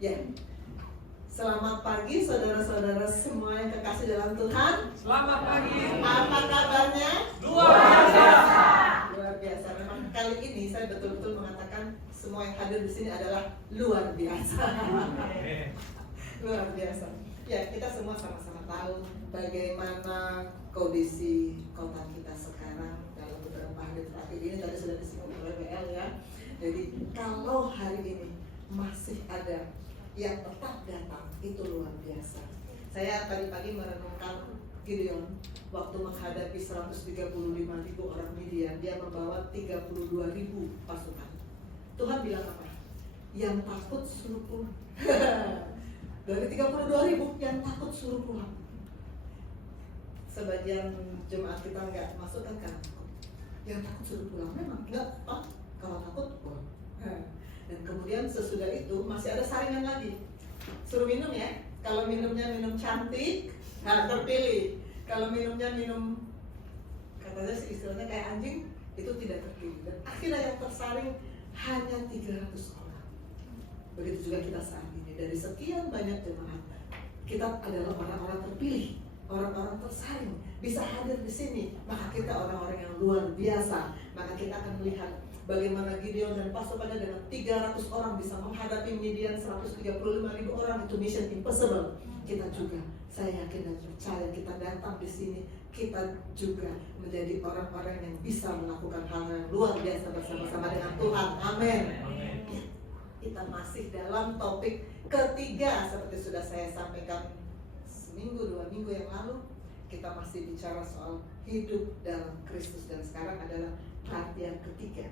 Ya, selamat pagi saudara-saudara semua yang kekasih dalam Tuhan. Selamat pagi. Apa kabarnya? Luar biasa. Luar biasa. Memang kali ini saya betul-betul mengatakan semua yang hadir di sini adalah luar biasa. Luar biasa. Ya, kita semua sama-sama tahu bagaimana kondisi kota kita sekarang dalam beberapa hari terakhir ini. Tadi sudah disinggung oleh BL ya. Jadi kalau hari ini masih ada yang tetap datang, itu luar biasa. Saya tadi pagi merenungkan Gideon waktu menghadapi 135.000 orang Midian, dia membawa 32.000 pasukan. Tuhan bilang apa? Yang takut suruh pulang. Dari 32.000 yang takut suruh pulang. Sebagian jemaat kita nggak masuk kan? Yang takut suruh pulang, memang nggak apa. Kalau takut pulang. Dan kemudian sesudah itu masih ada saringan lagi. Suruh minum ya. Kalau minumnya minum cantik, terpilih. Kalau minumnya minum, katanya sih istilahnya kayak anjing, itu tidak terpilih. Dan akhirnya yang tersaring hanya 300 orang. Begitu juga kita saat ini. Dari sekian banyak jemaat, kita adalah orang-orang terpilih, orang-orang tersaring, bisa hadir di sini. Maka kita orang-orang yang luar biasa. Maka kita akan melihat bagaimana Gideon dan pasukannya dengan 300 orang bisa menghadapi Midian 135.000 orang. Itu mission impossible. Kita juga, saya yakin dan percaya, kita datang di sini, kita juga menjadi orang-orang yang bisa melakukan hal yang luar biasa bersama-sama dengan Tuhan. Amin. Ya, kita masih dalam topik ketiga seperti sudah saya sampaikan seminggu, 2 minggu yang lalu. Kita masih bicara soal hidup dalam Kristus, dan sekarang adalah part yang ketiga.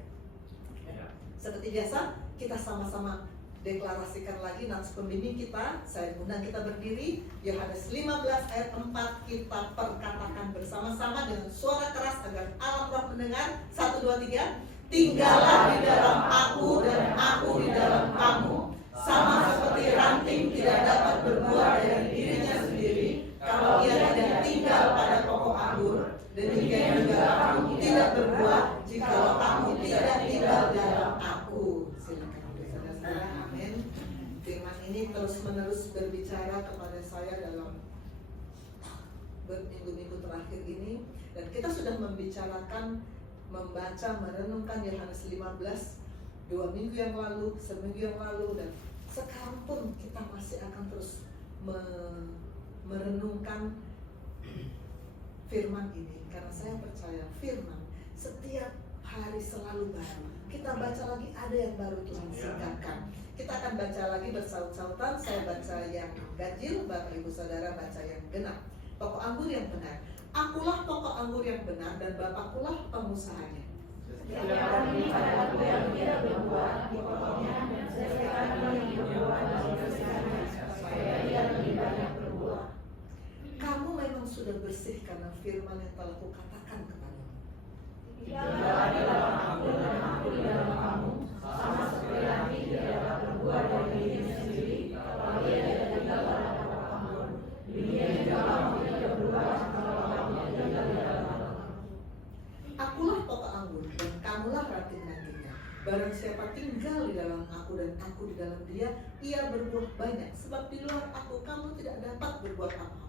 Seperti biasa, kita sama-sama deklarasikan lagi nats pembimbing kita. Saya undang kita berdiri. Yohanes 15 ayat 4 kita perkatakan bersama-sama dengan suara keras agar alam roh mendengar. 1, 2, 3. Tinggallah di dalam aku dan aku di dalam kamu. Sama seperti ranting tidak dapat berbuah dari dirinya sendiri kalau ia tidak tinggal pada pokok anggur. Demikian juga kamu tidak berbuah jikalau kamu tidak tinggal dalam aku. Silakan saudara-saudara, amin. Firman ini terus-menerus berbicara kepada saya dalam berminggu-minggu terakhir ini, dan kita sudah membicarakan, membaca, merenungkan Yohanes 15 2 minggu yang lalu, seminggu yang lalu, dan sekarang pun kita masih akan terus merenungkan firman ini, karena saya percaya firman setiap hari selalu baru. Kita baca lagi, ada yang baru Tuhan singkatkan. Kita akan baca lagi bersaut-sautan. Saya baca yang ganjil, Bapak Ibu Saudara baca yang genap. Pokok anggur yang benar. Akulah pokok anggur yang benar dan Bapakkulah pengusahanya. Setiap orang ini pada aku yang tidak berbuah di pokoknya, dan setiap orang yang berbuah di bersihkannya, supaya ia lebih banyak berbuah. Kamu memang sudah bersih karena firman yang telah kukatakan kepadamu. Tinggallah di dalam aku dan aku di dalam kamu, sama seperti ranting tidak dapat berbuah dari dirinya sendiri kalau ia tidak tinggal pada pokok anggur. Demikian juga kamu tidak berbuah kalau kamu tidak tinggal di dalam aku. Akulah pokok anggur dan kamulah ranting-rantingnya. Barang siapa tinggal di dalam aku dan aku di dalam dia, ia berbuah banyak. Sebab di luar aku kamu tidak dapat berbuat apa-apa.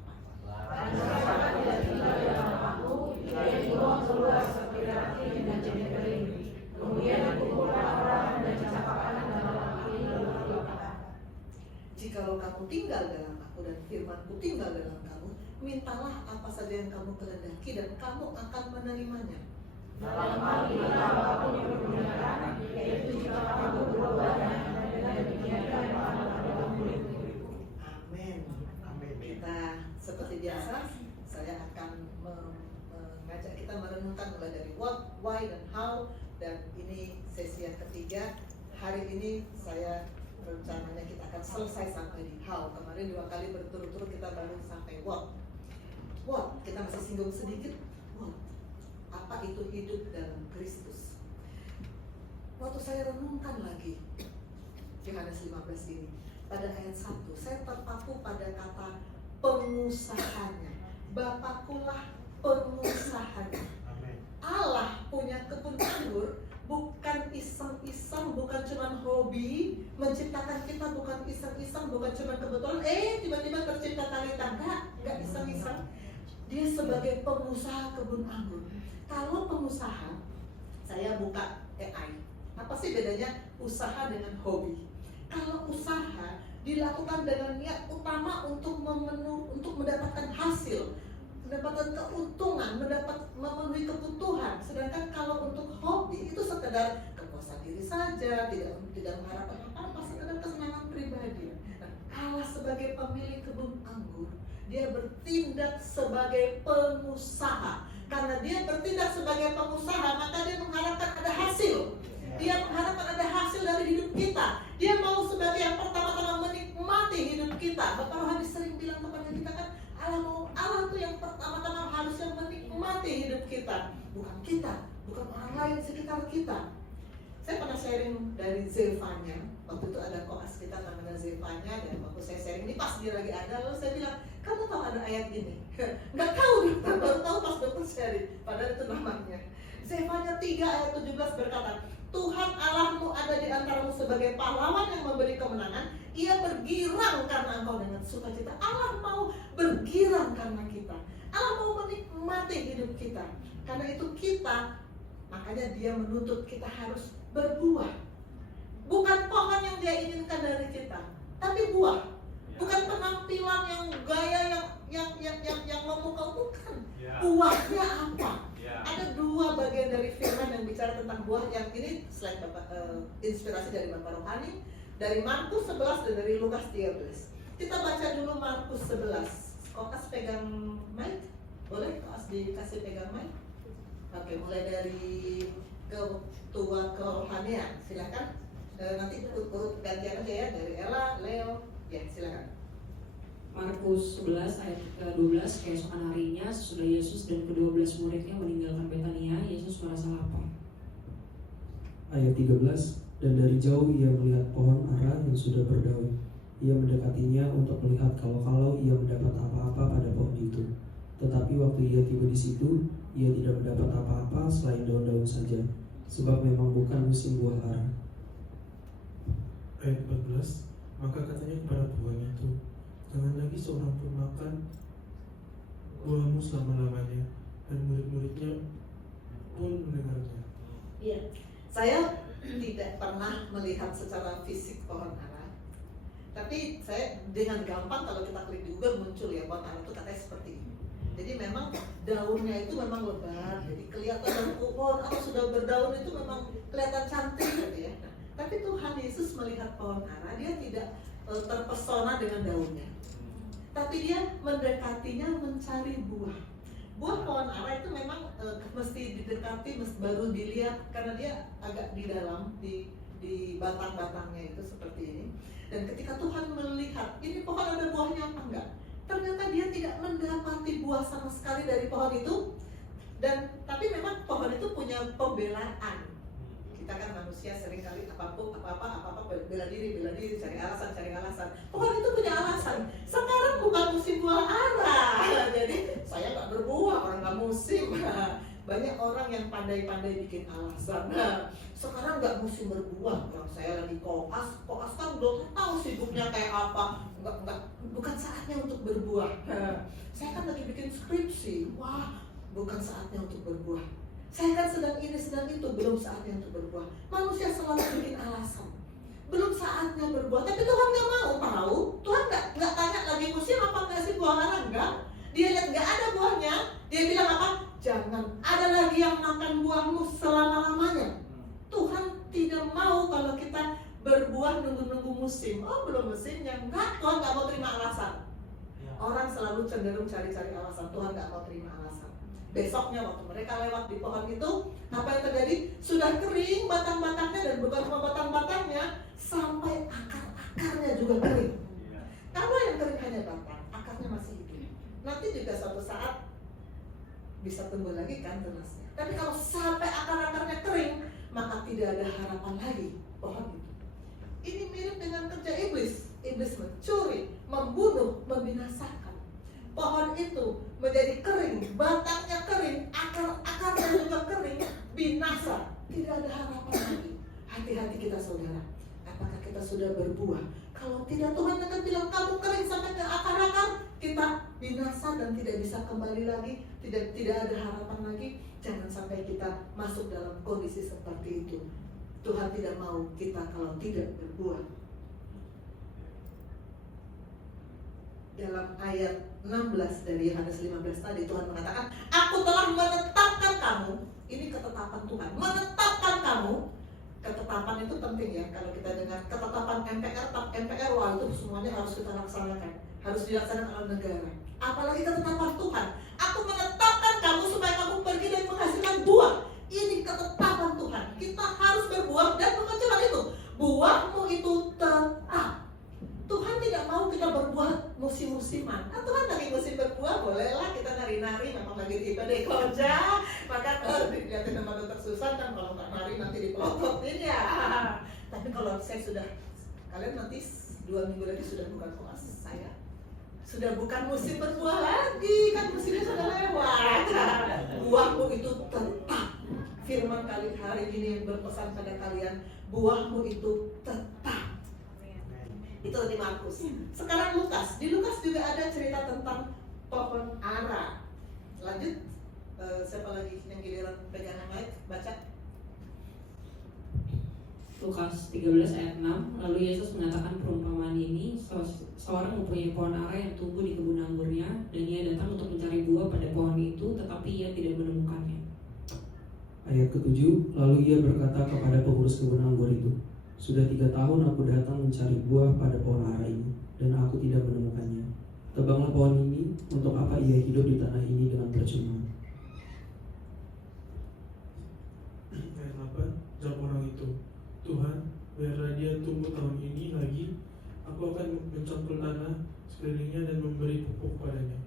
Dan siapa tidak tinggal di dalam aku, ia dibuang keluar seperti ranting dan jadi kering. Kemudian dikumpulkan orang dan dicampakkan dalam api lalu dibakar. Jikalau kamu tinggal dalam aku dan firmanku tinggal dalam kamu, mintalah apa saja yang kamu kehendaki dan kamu akan menerimanya. Dalam hal ini apapun yang dipergunakan, yaitu jika kamu berbuat banyak, dengan demikian kamu akan dalam murid-muridku. Amin. Kita seperti biasa, saya akan mengajak kita merenungkan mulai dari what, why, dan how. Dan ini sesi yang ketiga. Hari ini saya rencananya kita akan selesai sampai di how. Kemarin 2 kali berturut-turut kita baru sampai what. What, kita masih singgung sedikit. What, apa itu hidup dalam Kristus? Waktu saya renungkan lagi Yohanes 15 ini, pada ayat 1, saya terpaku pada kata pengusahanya. Bapakkulah pengusahanya. Allah punya kebun anggur, bukan iseng-iseng, bukan cuma hobi. Menciptakan kita bukan iseng-iseng, bukan cuma kebetulan tiba-tiba tercipta talenta. Enggak iseng-iseng. Dia sebagai pengusaha kebun anggur. Kalau pengusaha, saya buka AI. Apa sih bedanya usaha dengan hobi? Kalau usaha dilakukan dengan niat utama untuk mendapatkan hasil, mendapatkan keuntungan, memenuhi kebutuhan. Sedangkan kalau untuk hobi itu sekedar kepuasan diri saja, tidak mengharapkan apa-apa, sekedar kesenangan pribadi. Nah, Allah sebagai pemilik kebun anggur, dia bertindak sebagai pengusaha. Karena dia bertindak sebagai pengusaha, maka dia mengharapkan ada hasil. Dia mengharapkan ada hasil dari hidup kita. Dia mau sebagai yang pertama-tama menikmati hidup kita. Bapak Rohani sering bilang kepada kita kan, Allah tuh yang pertama-tama harusnya menikmati hidup kita, bukan kita, bukan orang lain sekitar kita. Saya pernah sharing dari Zevanya. Waktu itu ada koas kita namanya Zevanya, dan waktu saya sharing ini pas dia lagi ada, lalu saya bilang, kamu tahu ada ayat ini? Nggak tahu, baru tahu pas dokter sharing. Padahal itu namanya Zevanya 3 ayat 17 berkata, Tuhan Allahmu ada di antaramu sebagai pahlawan yang memberi kemenangan. Ia bergirang karena engkau dengan sukacita. Allah mau bergirang karena kita. Allah mau menikmati hidup kita. Karena itu kita, makanya dia menuntut kita harus berbuah. Bukan pohon yang dia inginkan dari kita, tapi buah. Bukan penampilan yang gaya yang memukau, bukan. Buahnya apa? Ada 2 bagian dari firman yang bicara tentang buah. Yang ini slide Bapak, inspirasi dari Bapak Rohani, dari Markus 11 dan dari Lukas 13. Kita baca dulu Markus 11. Koas pegang mic? Boleh koas dikasih pegang mic? Oke, mulai dari ketua kerohanian, silakan. Nanti urut gantian aja ya, dari Ella, Leo, ya silakan. Markus 11 ayat ke-12, keesokan harinya sesudah Yesus dan ke-12 muridnya meninggalkan Betania, Yesus merasa lapar. Ayat 13, dan dari jauh ia melihat pohon ara yang sudah berdaun. Ia mendekatinya untuk melihat kalau ia mendapat apa-apa pada pohon itu. Tetapi waktu ia tiba di situ, ia tidak mendapat apa-apa selain daun-daun saja, sebab memang bukan musim buah ara. Ayat 14, maka katanya kepada buahnya itu, jangan lagi seorang pun makan buahmu selama-lamanya. Dan murid-muridnya pun mendengarnya. Iya, saya tidak pernah melihat secara fisik pohon ara. Tapi saya dengan gampang kalau kita klik di Google muncul ya, pohon ara itu katanya seperti ini. Jadi memang daunnya itu memang lebat, jadi kelihatan pohon ara sudah berdaun itu memang kelihatan cantik gitu ya. Nah, tapi Tuhan Yesus melihat pohon ara, dia tidak terpesona dengan daunnya, tapi dia mendekatinya mencari buah. Buah pohon ara itu memang mesti didekati, baru dilihat karena dia agak di dalam, di batang-batangnya itu seperti ini. Dan ketika Tuhan melihat ini pohon ada buahnya apa enggak, ternyata dia tidak mendapati buah sama sekali dari pohon itu. Dan tapi memang pohon itu punya pembelaan. Kita kan manusia seringkali apa-apa bela diri, cari alasan. Pohon itu punya alasan. Sekarang bukan musim buah ara, jadi saya nggak berbuah, orang nggak musim. Banyak orang yang pandai-pandai bikin alasan. Nah, sekarang nggak musim berbuah, orang saya lagi koas kan belum tahu sibuknya kayak apa. Enggak, bukan saatnya untuk berbuah. Saya kan lagi bikin skripsi, wah, bukan saatnya untuk berbuah. Saya kan sedang ini, sedang itu, belum saatnya untuk berbuah. Manusia selalu bikin alasan, belum saatnya berbuah. Tapi Tuhan nggak mau tahu. Tuhan nggak tanya lagi musim apa nggak sih buah ara, enggak. Dia lihat nggak ada buahnya, dia bilang apa? Jangan ada lagi yang makan buahmu selama-lamanya. Tuhan tidak mau kalau kita berbuah nunggu-nunggu musim. Oh belum musimnya, enggak. Tuhan nggak mau terima alasan. Orang selalu cenderung cari-cari alasan. Tuhan nggak mau terima alasan. Besoknya waktu mereka lewat di pohon itu, apa yang terjadi? Sudah kering batang-batangnya, dan bukan cuma batang-batangnya, sampai akar-akarnya juga kering. Kalau yang kering hanya batang, akarnya masih hidup. Nanti juga suatu saat bisa tumbuh lagi kan tunasnya. Tapi kalau sampai akar-akarnya kering, maka tidak ada harapan lagi pohon itu. Ini mirip dengan kerja iblis. Iblis mencuri, membunuh, membinasakan. Pohon itu menjadi kering, batangnya kering, akarnya juga kering, binasa. Tidak tidak ada harapan lagi. Hati-hati kita saudara, apakah kita sudah berbuah? Kalau tidak, Tuhan akan bilang kamu kering sampai ke akar-akar, kita binasa dan tidak bisa kembali lagi, tidak ada harapan lagi. Jangan sampai kita masuk dalam kondisi seperti itu. Tuhan tidak mau kita kalau tidak berbuah. Dalam ayat 16 dari Yohanes 15 tadi Tuhan mengatakan, aku telah menetapkan kamu. Ini ketetapan Tuhan, menetapkan kamu. Ketetapan itu penting ya. Kalau kita dengar ketetapan MPR, wah itu semuanya harus kita laksanakan, harus dilaksanakan oleh negara. Apalagi ketetapan Tuhan, aku menetapkan kamu supaya kamu pergi dan menghasilkan buah. Ini ketetapan Tuhan, kita harus berbuah. Dan bukan cuma itu, buahmu itu tetap. Tuhan tidak mau kita berbuah musim-musiman. Tuhan lagi musim berbuah, bolehlah kita nari-nari. Memang lagi tiba deh kerja, maka dilihatin sama dokter Susan kan, kalau nggak nari nanti dipelototin ya. Tapi kalau saya sudah, kalian nanti 2 minggu lagi sudah bukan kelas saya, sudah bukan musim berbuah lagi, kan musimnya sudah lewat. Buahmu itu tetap. Firman kali hari ini berpesan pada kalian, buahmu itu tetap. Itu di Markus. Sekarang Lukas. Di Lukas juga ada cerita tentang pohon ara. Lanjut, siapa lagi yang giliran pegangan mic? Baca. Lukas 13 ayat 6. Lalu Yesus mengatakan perumpamaan ini, seorang mempunyai pohon ara yang tumbuh di kebun anggurnya, dan ia datang untuk mencari buah pada pohon itu, tetapi ia tidak menemukannya. Ayat ke-7, lalu ia berkata kepada pengurus kebun anggur itu, sudah 3 tahun aku datang mencari buah pada pohon ara ini, dan aku tidak menemukannya. Tebanglah pohon ini, untuk apa ia hidup di tanah ini dengan percuma. Ayat 8, jawab orang itu, Tuhan, biarlah dia tumbuh tahun ini lagi, aku akan mencampur tanah sekelilingnya dan memberi pupuk padanya.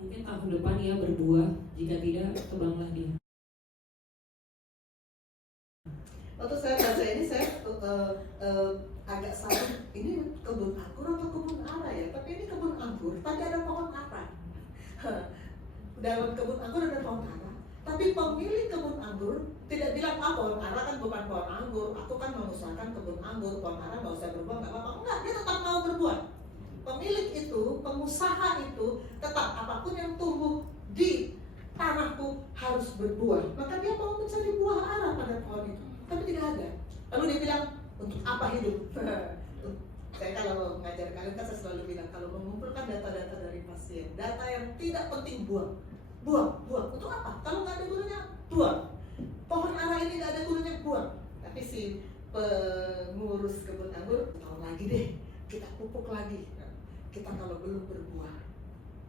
Mungkin tahun depan ia berbuah, jika tidak, tebanglah dia. Waktu saya baca ini saya agak salah, ini kebun anggur atau kebun ara ya? Tapi ini kebun anggur, tapi ada pohon ara. Dalam kebun anggur ada pohon ara, tapi pemilik kebun anggur tidak bilang, pohon ara kan bukan pohon anggur, aku kan mengusahakan kebun anggur, pohon ara nggak usah berbuah, nggak apa-apa. Enggak, dia tetap mau berbuah. Pemilik itu, pengusaha itu tetap apapun yang tumbuh di tanahku harus berbuah. Maka dia mau mencari buah ara pada pohon itu, tapi tidak ada. Lalu dia bilang, untuk apa hidup? Saya kalau mengajar kalian kan saya selalu bilang, kalau mengumpulkan data-data dari pasien, data yang tidak penting buang. Untuk apa? Kalau nggak ada gunanya, buang. Pohon ara ini nggak ada gunanya, buang. Tapi si pengurus kebun anggur, tahun lagi deh, kita pupuk lagi. Kita kalau belum berbuah,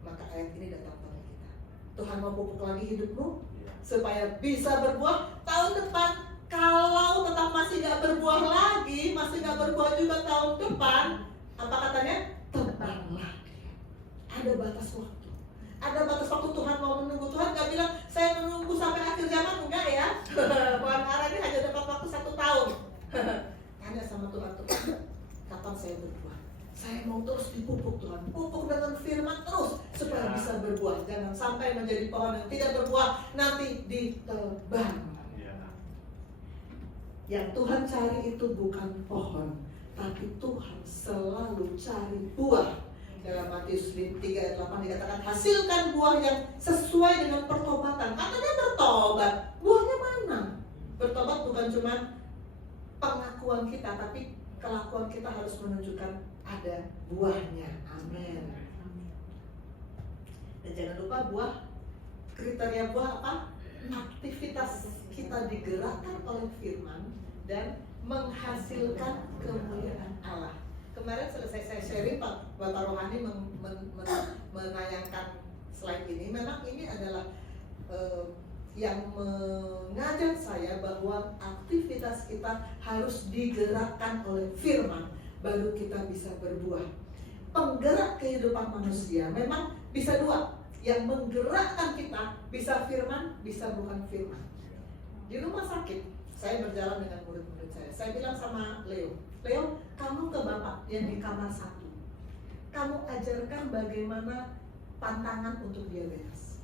maka ayat ini datang pada kita. Tuhan mau pupuk lagi hidupmu supaya bisa berbuah tahun depan. Kalau tetap masih gak berbuah lagi, masih gak berbuah juga tahun depan, apa katanya? Tebanglah dia. Ada batas waktu. Ada batas waktu. Tuhan mau menunggu. Tuhan gak bilang saya menunggu sampai akhir zaman, enggak ya. Pohon ara ini hanya dapat waktu 1 tahun. Tanya sama Tuhan, kapan saya berbuah? Saya mau terus dipupuk Tuhan, pupuk dengan firman terus supaya bisa berbuah. Jangan sampai menjadi pohon yang tidak berbuah, nanti ditebang. Yang Tuhan cari itu bukan pohon, tapi Tuhan selalu cari buah. Dalam Matius 3 ayat 8 dikatakan, hasilkan buah yang sesuai dengan pertobatan. Katanya bertobat, buahnya mana? Bertobat bukan cuma pengakuan kita, tapi kelakuan kita harus menunjukkan ada buahnya. Amin. Dan jangan lupa buah, kriteria buah apa? Aktivitas kita digerakkan oleh firman dan menghasilkan kemuliaan Allah. Kemarin selesai saya sharing, Bapak Rohani menayangkan slide ini. Memang ini adalah yang mengajar saya bahwa aktivitas kita harus digerakkan oleh firman, baru kita bisa berbuah. Penggerak kehidupan manusia memang bisa 2. Yang menggerakkan kita bisa firman, bisa bukan firman. Di rumah sakit, saya berjalan dengan murid-murid saya. Saya bilang sama Leo, kamu ke Bapak yang di kamar 1. Kamu ajarkan bagaimana pantangan untuk dia beres.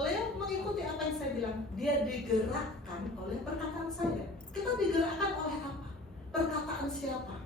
Leo mengikuti apa yang saya bilang. Dia digerakkan oleh perkataan saya. Kita digerakkan oleh apa? Perkataan siapa?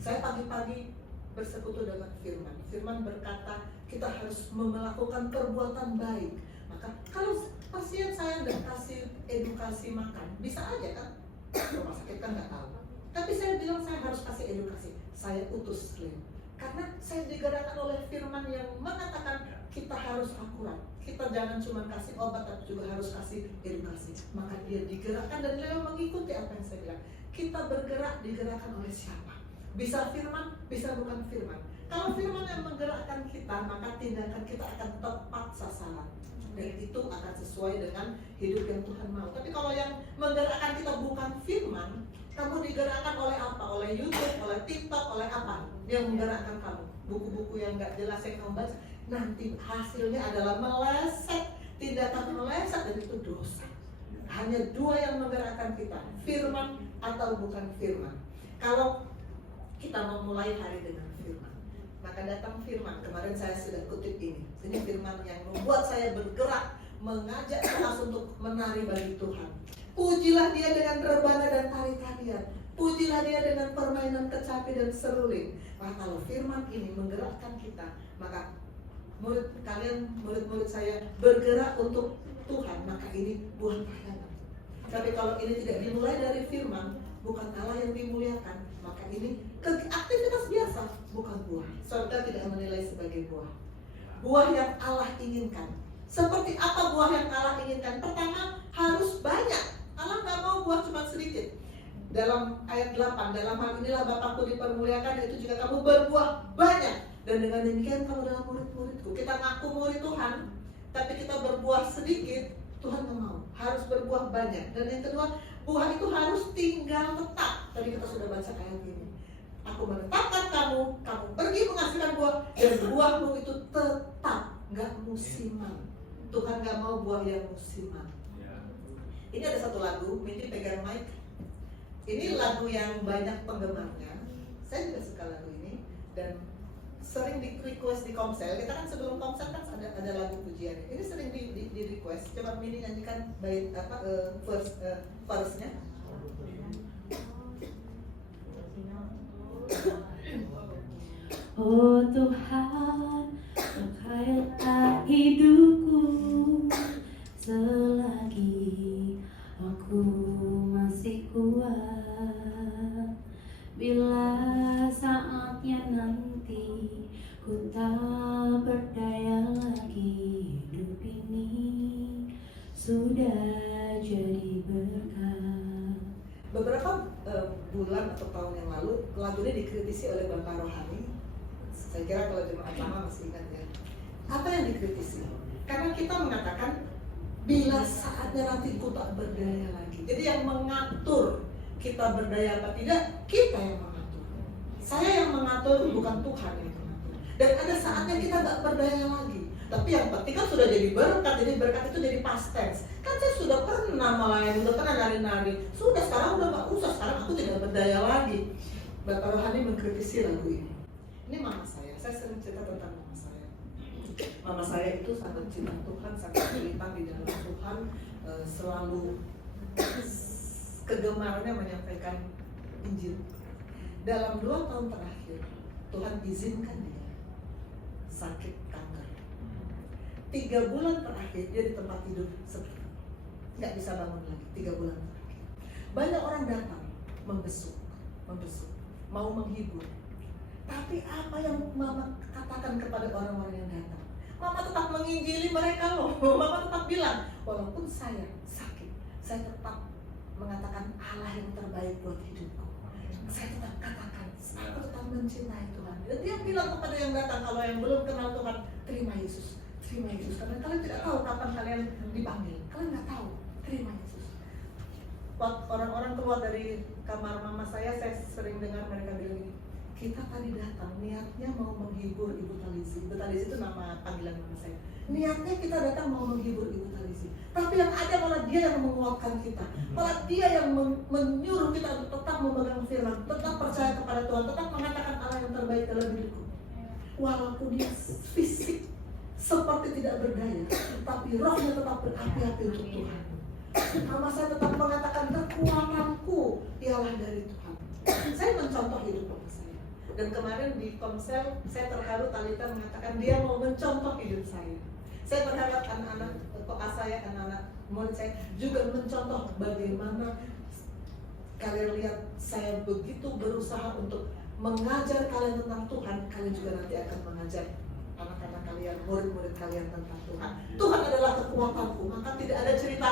Saya pagi-pagi bersekutu dengan firman. Firman berkata kita harus melakukan perbuatan baik. Maka kalau pasien saya nggak kasih edukasi makan, bisa aja kan? Rumah sakit kan nggak tahu. Tapi saya bilang saya harus kasih edukasi. Saya utus Leo. Karena saya digerakkan oleh firman yang mengatakan kita harus akurat. Kita jangan cuma kasih obat, tapi juga harus kasih edukasi. Maka dia digerakkan dan Leo mengikuti apa yang saya bilang. Kita bergerak digerakkan oleh siapa? Bisa firman, bisa bukan firman. Kalau firman yang menggerakkan kita, maka tindakan kita akan tepat sasaran. Dan itu akan sesuai dengan hidup yang Tuhan mau. Tapi kalau yang menggerakkan kita bukan firman, kamu digerakkan oleh apa? Oleh YouTube, oleh TikTok, oleh apa? Yang menggerakkan kamu. Buku-buku yang gak jelas yang kamu baca, nanti hasilnya adalah meleset, tindakan meleset, dan itu dosa. Hanya dua yang menggerakkan kita, firman atau bukan firman. Kalau kita mau mulai hari dengan firman, maka datang firman. Kemarin saya sudah kutip ini. Ini firman yang membuat saya bergerak, mengajak kelas untuk menari bagi Tuhan. Pujilah dia dengan rebana dan tari-tarian. Pujilah dia dengan permainan kecapi dan seruling. Maka kalau firman ini menggerakkan kita, maka murid-murid saya bergerak untuk Tuhan, maka ini buah pelayanan. Tapi kalau ini tidak dimulai dari firman, bukan Allah yang dimuliakan, maka ini aktivitas biasa, bukan buah. Saudara tidak menilai sebagai buah. Buah yang Allah inginkan. Seperti apa buah yang Allah inginkan? Pertama, harus banyak. Allah nggak mau buah cuma sedikit. Dalam ayat 8, dalam hal inilah Bapakku dipermuliakan, itu juga kamu berbuah banyak. Dan dengan demikian kamu adalah murid-muridku. Kita ngaku murid Tuhan, tapi kita berbuah sedikit, Tuhan nggak mau. Harus berbuah banyak. Dan yang kedua, buah itu harus tinggal tetap. Tadi kita sudah baca ayat ini. Aku menetapkan kamu pergi menghasilkan buah, dan buahmu itu tetap, nggak musiman. Tuhan nggak mau buah yang musiman. Ini ada satu lagu, Mindy pegang mic. Ini lagu yang banyak penggemarnya. Saya juga suka lagu ini dan sering di request di komsel. Kita kan sebelum komsel kan ada lagu pujian. Ini sering di request. Coba Mindy nyanyikan baik verse-nya. Oh Tuhan, berkailah hidupku selagi aku masih kuat. Bila saatnya nanti ku tak berdaya lagi, hidup ini sudah jadi berkat. Beberapa bulan atau tahun yang lalu lagu ini dikritisi oleh Bapak Rohani. Saya kira kalau jemaat lama masih ingat ya. Apa yang dikritisi? Karena kita mengatakan bila saatnya nanti ku tak berdaya lagi. Jadi yang mengatur kita berdaya apa tidak, kita yang mengatur. Saya yang mengatur, bukan Tuhan yang mengatur. Dan ada saatnya kita gak berdaya lagi. Tapi yang penting kan sudah jadi berkat. Jadi berkat itu jadi past tense. Kan saya sudah pernah melayani, sudah pernah nari-nari. Sudah, sekarang udah gak usah. Sekarang aku tidak berdaya lagi. Bapak Rohani mengkritisi lagu ini. Ini mama saya sering cerita tentang mama saya. Mama saya itu sangat cinta Tuhan, sangat terlibat di dalam Tuhan, selalu kegemarannya menyampaikan Injil. Dalam 2 tahun terakhir, Tuhan izinkan dia sakit kanker. 3 bulan terakhir dia di tempat tidur sepi, nggak bisa bangun lagi. 3 bulan terakhir, banyak orang datang membesuk, mau menghibur. Tapi apa yang mama katakan kepada orang-orang yang datang? Mama tetap menginjili mereka loh. Mama tetap bilang, walaupun saya sakit, saya tetap mengatakan Allah yang terbaik buat hidupku. Saya tetap katakan, aku tetap mencintai Tuhan. Dan dia bilang kepada yang datang, kalau yang belum kenal Tuhan, terima Yesus. Terima Yesus. Karena kalian tidak tahu kapan kalian dipanggil. Kalian nggak tahu. Terima Yesus. Waktu orang-orang keluar dari kamar mama saya sering dengar mereka bilang ini, kita tadi datang, niatnya mau menghibur Ibu Talizi. Ibu Talizi itu nama panggilan mama saya. Niatnya kita datang mau menghibur Ibu Talizi. Tapi yang ada malah dia yang menguatkan kita. Malah dia yang menyuruh kita untuk tetap memegang firman, tetap percaya kepada Tuhan, tetap mengatakan Allah yang terbaik dalam hidupku. Walaupun dia fisik seperti tidak berdaya, tetapi rohnya tetap berapi-api untuk Tuhan. Mama saya tetap mengatakan kekuatanku ialah dari Tuhan. Saya mencontoh hidup mama saya. Dan kemarin di Komsel saya terharu Talita mengatakan dia mau mencontoh hidup saya. Saya berharap anak-anak koas saya, anak-anak murid saya juga mencontoh bagaimana kalian lihat saya begitu berusaha untuk mengajar kalian tentang Tuhan, kalian juga nanti akan mengajar anak-anak kalian, murid-murid kalian tentang Tuhan. Tuhan adalah kekuatanku, maka tidak ada cerita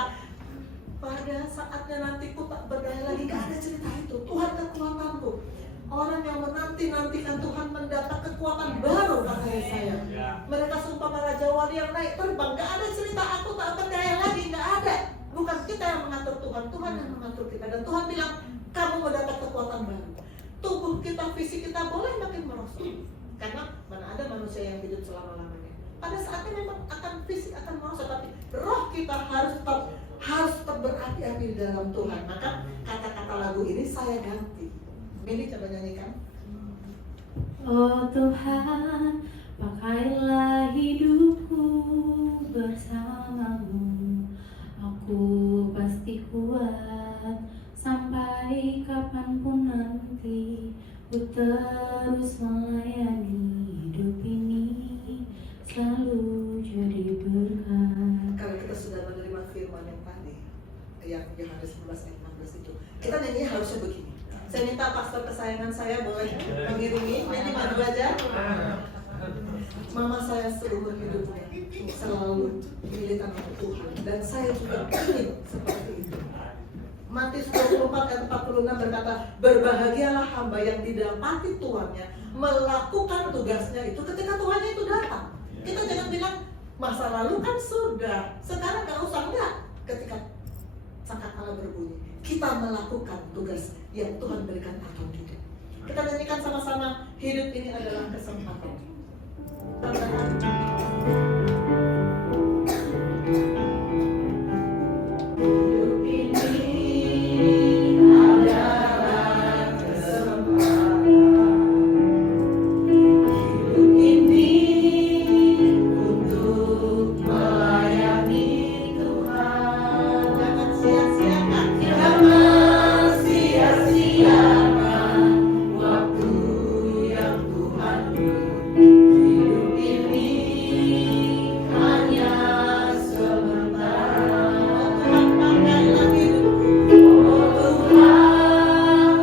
pada saatnya nanti ku tak berdaya lagi, gak ada cerita itu. Tuhan kekuatanku. Orang yang menanti-nantikan Tuhan mendapat kekuatan baru, katanya saya. Mereka sumpah para Raja Wali yang naik terbang, gak ada cerita aku tak berdaya lagi, gak ada. Bukan kita yang mengatur Tuhan, Tuhan yang mengatur kita. Dan Tuhan bilang, kamu mendapat kekuatan baru. Tubuh kita, fisik kita boleh makin merosot, karena mana ada manusia yang hidup selama-lamanya. Pada saatnya memang akan fisik akan merosot, tapi roh kita harus tetap berapi-api di dalam Tuhan. Maka kata-kata lagu ini saya ganti. Mini coba nyanyikan. Oh Tuhan, pakailah hidupku bersamamu. Aku pasti kuat sampai kapanpun nanti. Ku terus melayani, hidup ini selalu jadi berkat. Kalau kita sudah menerima firman yang tadi, yang Yohanes 11 ayat 16 itu, kita nyanyinya harusnya begini. Saya minta pastor kesayangan saya boleh mengiringi, ini maju aja. Mama saya seumur hidupnya selalu militan untuk Tuhan, dan saya juga ingin seperti itu. Matius 24 ayat 46 berkata, berbahagialah hamba yang didapati tuannya melakukan tugasnya itu ketika tuannya itu datang. Kita jangan bilang masa lalu kan sudah, sekarang gak usah, enggak. Ketika sangkakala berbunyi, kita melakukan tugas yang Tuhan berikan atau tidak. Kita nyanyikan sama-sama, hidup ini adalah kesempatan. Hidup ini adalah kesempatan. Hidup ini untuk melayani Tuhan. Jangan sia-siakan. Jangan sia-siakan waktu yang Tuhan beri. Hidup ini hanya sementara. Tuhan pakailah hidupku. Oh Tuhan,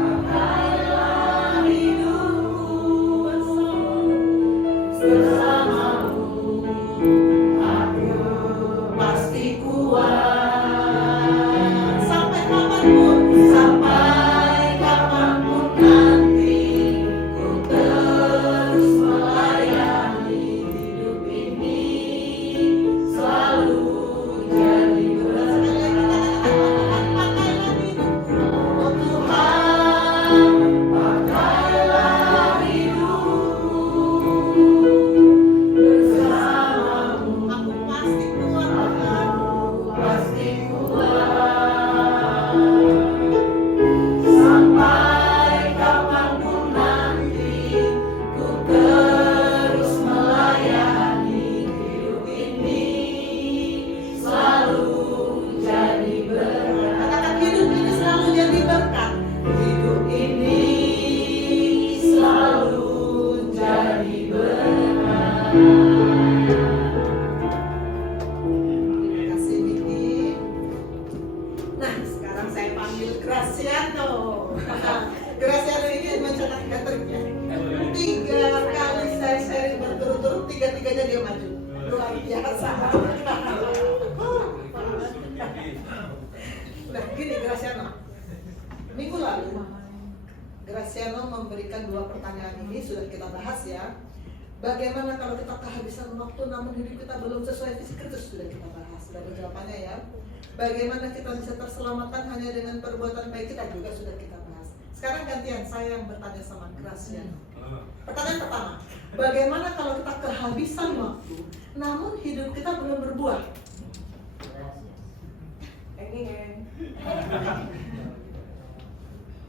pakailah hidupku bersamamu. Aku pasti kuat sampai kapanpun nanti. Ku terus melayani, hidup ini selalu jadi berkat. Pakailah hidupku, oh Tuhan, pakailah hidupku bersamamu. Aku pasti kuat, aku pasti kuat sampai kapanpun nanti. Ku terus melayani, hidup ini selalu jadi berkat. Katakan hidup ini selalu jadi berkat. Hidup ini selalu jadi berkat. Terima kasih Miki. Nah, sekarang saya panggil Graciano. Graciano ini mencetak hat-tricknya. 3 kali saya sharing berturut-turut, 3-tiganya dia maju. Luar biasa. Nah, gini Graciano. Minggu lalu Graciano memberikan 2 pertanyaan ini, sudah kita bahas ya. Bagaimana kalau kita kehabisan waktu namun hidup kita belum sesuai visi Kristus, sudah kita bahas, sudah jawabannya ya. Bagaimana kita bisa terselamatkan hanya dengan perbuatan baik kita, juga sudah kita bahas. Sekarang gantian saya yang bertanya sama Graciano. Pertanyaan pertama, bagaimana kalau kita kehabisan waktu namun hidup kita belum berbuah?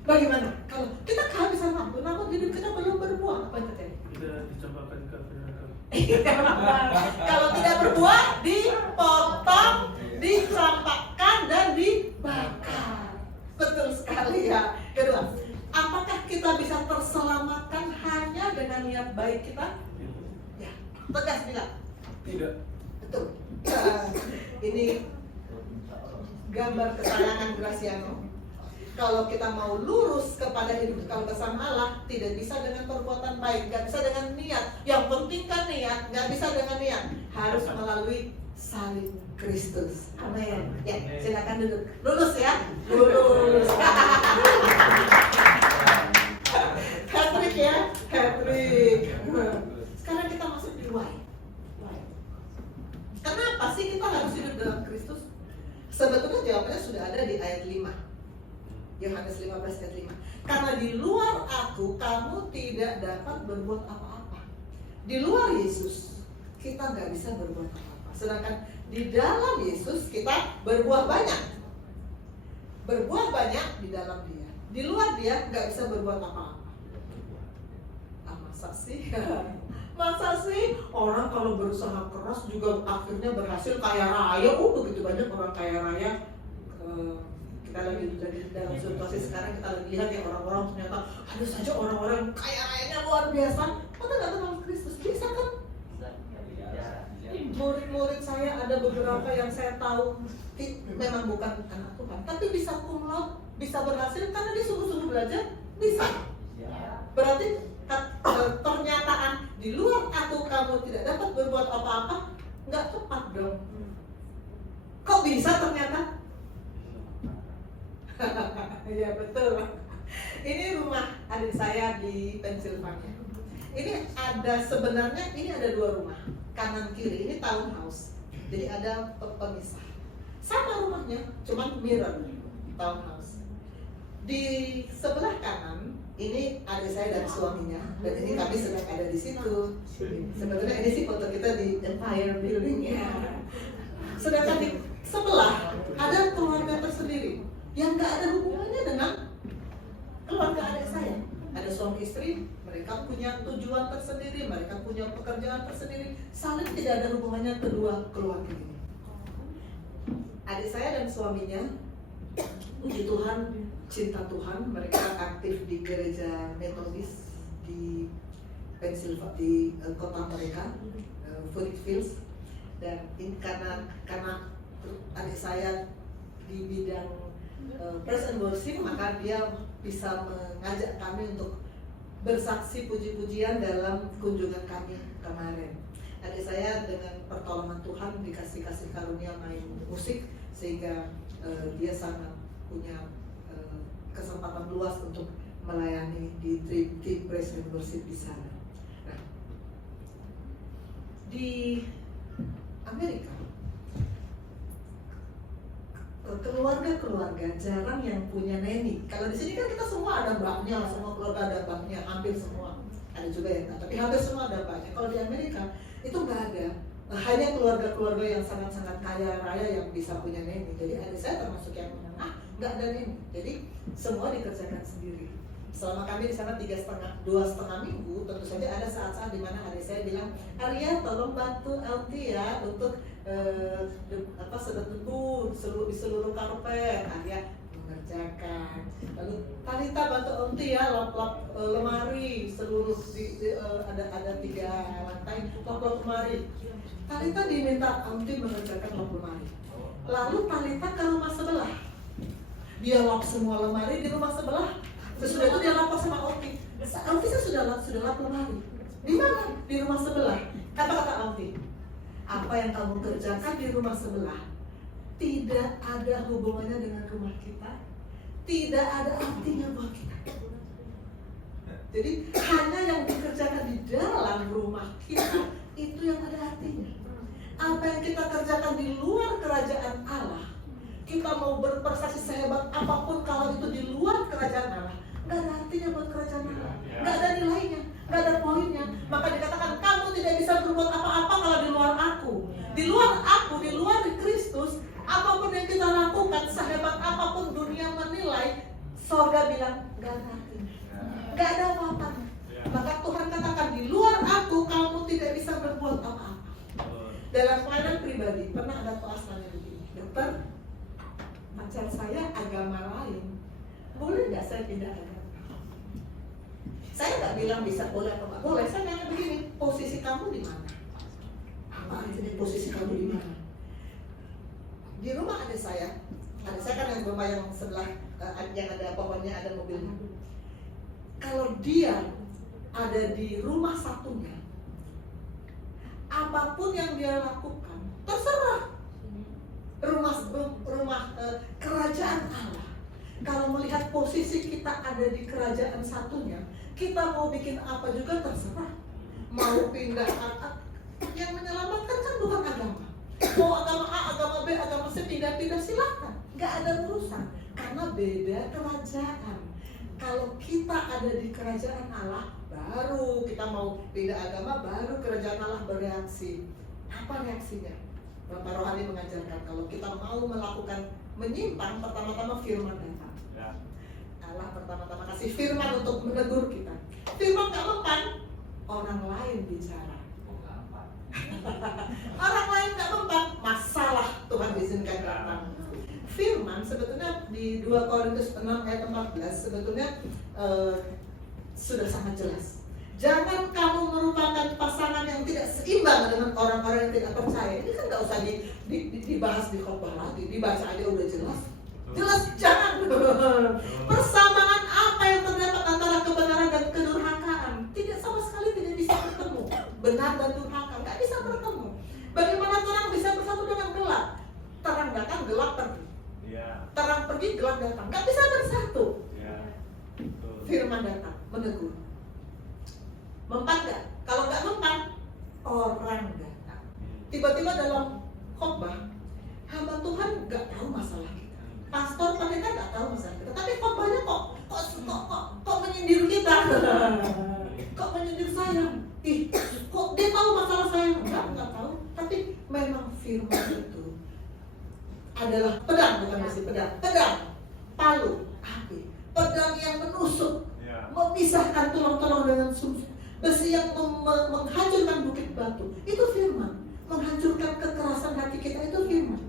Bagaimana kalau kita kehabisan waktu namun hidup kita belum berbuah? Apa yang terjadi? Kita dicampakkan ke neraka. Kalau tidak berbuah, dipotong, dicampakkan dan dibakar. Betul sekali ya. Kedua, apakah kita bisa terselamatkan hanya dengan niat baik kita? Ya, tegas bilang. Tidak. Betul. Ini gambar kesayangan Graciano. Kalau kita mau lurus kepada hidup kekal bersama Allah, tidak bisa dengan perbuatan baik, nggak bisa dengan niat. Yang penting kan niat, nggak bisa dengan niat. Harus melalui salib Kristus. Amin. Ya, silakan duduk. Lulus ya, lulus. Hat-trick ya, hat-trick. Sekarang kita masuk di why. Kenapa sih kita harus hidup dalam Kristus? Sebetulnya jawabannya sudah ada di ayat 5. Yohanes 15 ayat 5. Karena di luar aku, kamu tidak dapat berbuat apa-apa. Di luar Yesus, kita nggak bisa berbuat apa-apa. Sedangkan di dalam Yesus, kita berbuah banyak. Berbuah banyak di dalam Dia. Di luar Dia, nggak bisa berbuat apa-apa. Masa sih? Masa sih? Orang kalau berusaha keras juga akhirnya berhasil kaya raya. Begitu banyak orang kaya raya. Kita lagi dalam situasi sekarang, kita lagi lihat ya orang-orang ternyata ada saja orang-orang yang kaya rayanya luar biasa. Maka nggak kenal Kristus, bisa kan? Murid-murid saya ada beberapa yang saya tahu memang bukan anak Tuhan, tapi bisa cum laude, bisa berhasil karena dia sungguh-sungguh belajar, bisa. Berarti pernyataan di luar aku kamu tidak dapat berbuat apa-apa nggak tepat dong. Kok bisa ternyata? Ya betul. Ini rumah adik saya di Pennsylvania. Ini ada sebenarnya ini ada 2 rumah, kanan kiri. Ini townhouse. Jadi ada pemisah. Sama rumahnya, cuman mirror townhouse. Di sebelah kanan ini adik saya dan suaminya, dan ini kami sedang ada di situ. Sebenarnya ini sih foto kita di Empire Building ya. Sedangkan di sebelah ada keluarga tersendiri yang nggak ada hubungannya dengan keluarga adik saya. Ada suami istri, mereka punya tujuan tersendiri, mereka punya pekerjaan tersendiri, saling tidak ada hubungannya kedua keluarga ini. Adik saya dan suaminya, puji Tuhan, cinta Tuhan, mereka aktif di gereja Methodist di Pennsylvania, di kota mereka, Phoenix Hills. Dan ini karena adik saya di bidang praise and worship, maka dia bisa mengajak kami untuk bersaksi puji-pujian dalam kunjungan kami kemarin. Adik saya dengan pertolongan Tuhan dikasih karunia main musik, sehingga dia sangat punya kesempatan luas untuk melayani di praise and worship di sana. Nah, di Amerika keluarga-keluarga jarang yang punya neni. Kalau di sini kan kita semua ada mbaknya, semua keluarga ada mbaknya, hampir semua. Ada juga yang tapi hampir semua ada mbaknya. Kalau di Amerika itu nggak ada. Hanya keluarga-keluarga yang sangat-sangat kaya raya yang bisa punya neni. Jadi adik saya termasuk yang menengah, nggak ada neni. Jadi semua dikerjakan sendiri. Selama kami di sana 2,5 minggu, tentu saja ada saat-saat di mana adik saya bilang, Arya tolong bantu Elti ya untuk sedot debu di seluruh karpet. Arya mengerjakan. Lalu Talita bantu Elti ya lap-lap lemari seluruh ada 3 lantai lap-lap lemari. Talita diminta Elti mengerjakan lap lemari. Lalu Talita ke rumah sebelah, dia lap semua lemari di rumah sebelah. Sesudah itu dia lapor sama Alti. Alti saya sudah lap lemari. Di mana? Di rumah sebelah. Kata-kata Alti, apa yang kamu kerjakan di rumah sebelah tidak ada hubungannya dengan rumah kita, tidak ada artinya buat kita. Jadi hanya yang dikerjakan di dalam rumah kita itu yang ada artinya. Apa yang kita kerjakan di luar kerajaan Allah, kita mau berprestasi sehebat apapun, kalau itu di luar kerajaan Allah, nggak ada artinya buat kerajaan Allah, nggak ada nilainya, nggak ada poinnya. Maka dikatakan kamu tidak bisa berbuat apa-apa kalau di luar aku. Di luar aku, di luar Kristus, apapun yang kita lakukan, sehebat apapun dunia menilai, surga bilang nggak ada artinya, nggak ada apa-apa. Maka Tuhan katakan di luar aku kamu tidak bisa berbuat apa-apa. Dalam pelayanan pribadi pernah ada kelas tanya begini, dokter, pacar saya agama lain, boleh nggak saya pindah agama? Saya nggak bilang bisa boleh atau nggak boleh. Saya nanya begini, posisi kamu di mana? Apa artinya posisi kamu di mana? Di rumah ada saya kan yang rumah yang sebelah yang ada pohonnya, ada mobilnya. Kalau dia ada di rumah satunya, apapun yang dia lakukan terserah. Rumah kerajaan Allah. Kalau melihat posisi kita ada di kerajaan satunya, kita mau bikin apa juga terserah. Mau pindah yang menyelamatkan kan bukan agama. Mau agama A, agama B, agama C, pindah-pindah silakan. Nggak ada urusan. Karena beda kerajaan. Kalau kita ada di kerajaan Allah, baru kita mau pindah agama, baru kerajaan Allah bereaksi. Apa reaksinya? Bapak Rohani mengajarkan kalau kita mau melakukan menyimpang, pertama-tama firman datang. Allah pertama-tama kasih firman untuk menegur kita. Firman nggak mempan, orang lain bicara. Orang lain nggak mempan, masalah Tuhan izinkan datang. Firman sebetulnya di 2 Korintus 6 ayat 14 sebetulnya sudah sangat jelas. Jangan kamu merupakan pasangan yang tidak seimbang dengan orang-orang yang tidak percaya. Ini kan nggak usah dibahas di khotbah lagi, dibaca aja udah jelas. Jelas jangan. Persamaan apa yang terdapat antara kebenaran dan kedurhakaan tidak sama sekali tidak bisa bertemu. Benar dan durhaka nggak bisa bertemu. Bagaimana terang bisa bersatu dengan gelap? Terang datang, gelap pergi. Terang pergi, gelap datang. Nggak bisa bersatu. Firman datang, menegur. Mempan nggak? Kalau nggak mempan, orang datang. Tiba-tiba dalam khotbah, hamba Tuhan nggak tahu masalah kita. Pastor pendeta nggak tahu masalah kita. Tapi khotbahnya kok menyindir kita? Kok menyindir saya? Kok dia tahu masalah saya? Nggak tahu. Tapi memang firman itu adalah pedang, bukan mesin pedang. Pedang, palu, api. Pedang yang menusuk, memisahkan tulang-tulang dengan sumsum. Besi yang menghancurkan bukit batu, itu firman. Menghancurkan kekerasan hati kita, itu firman.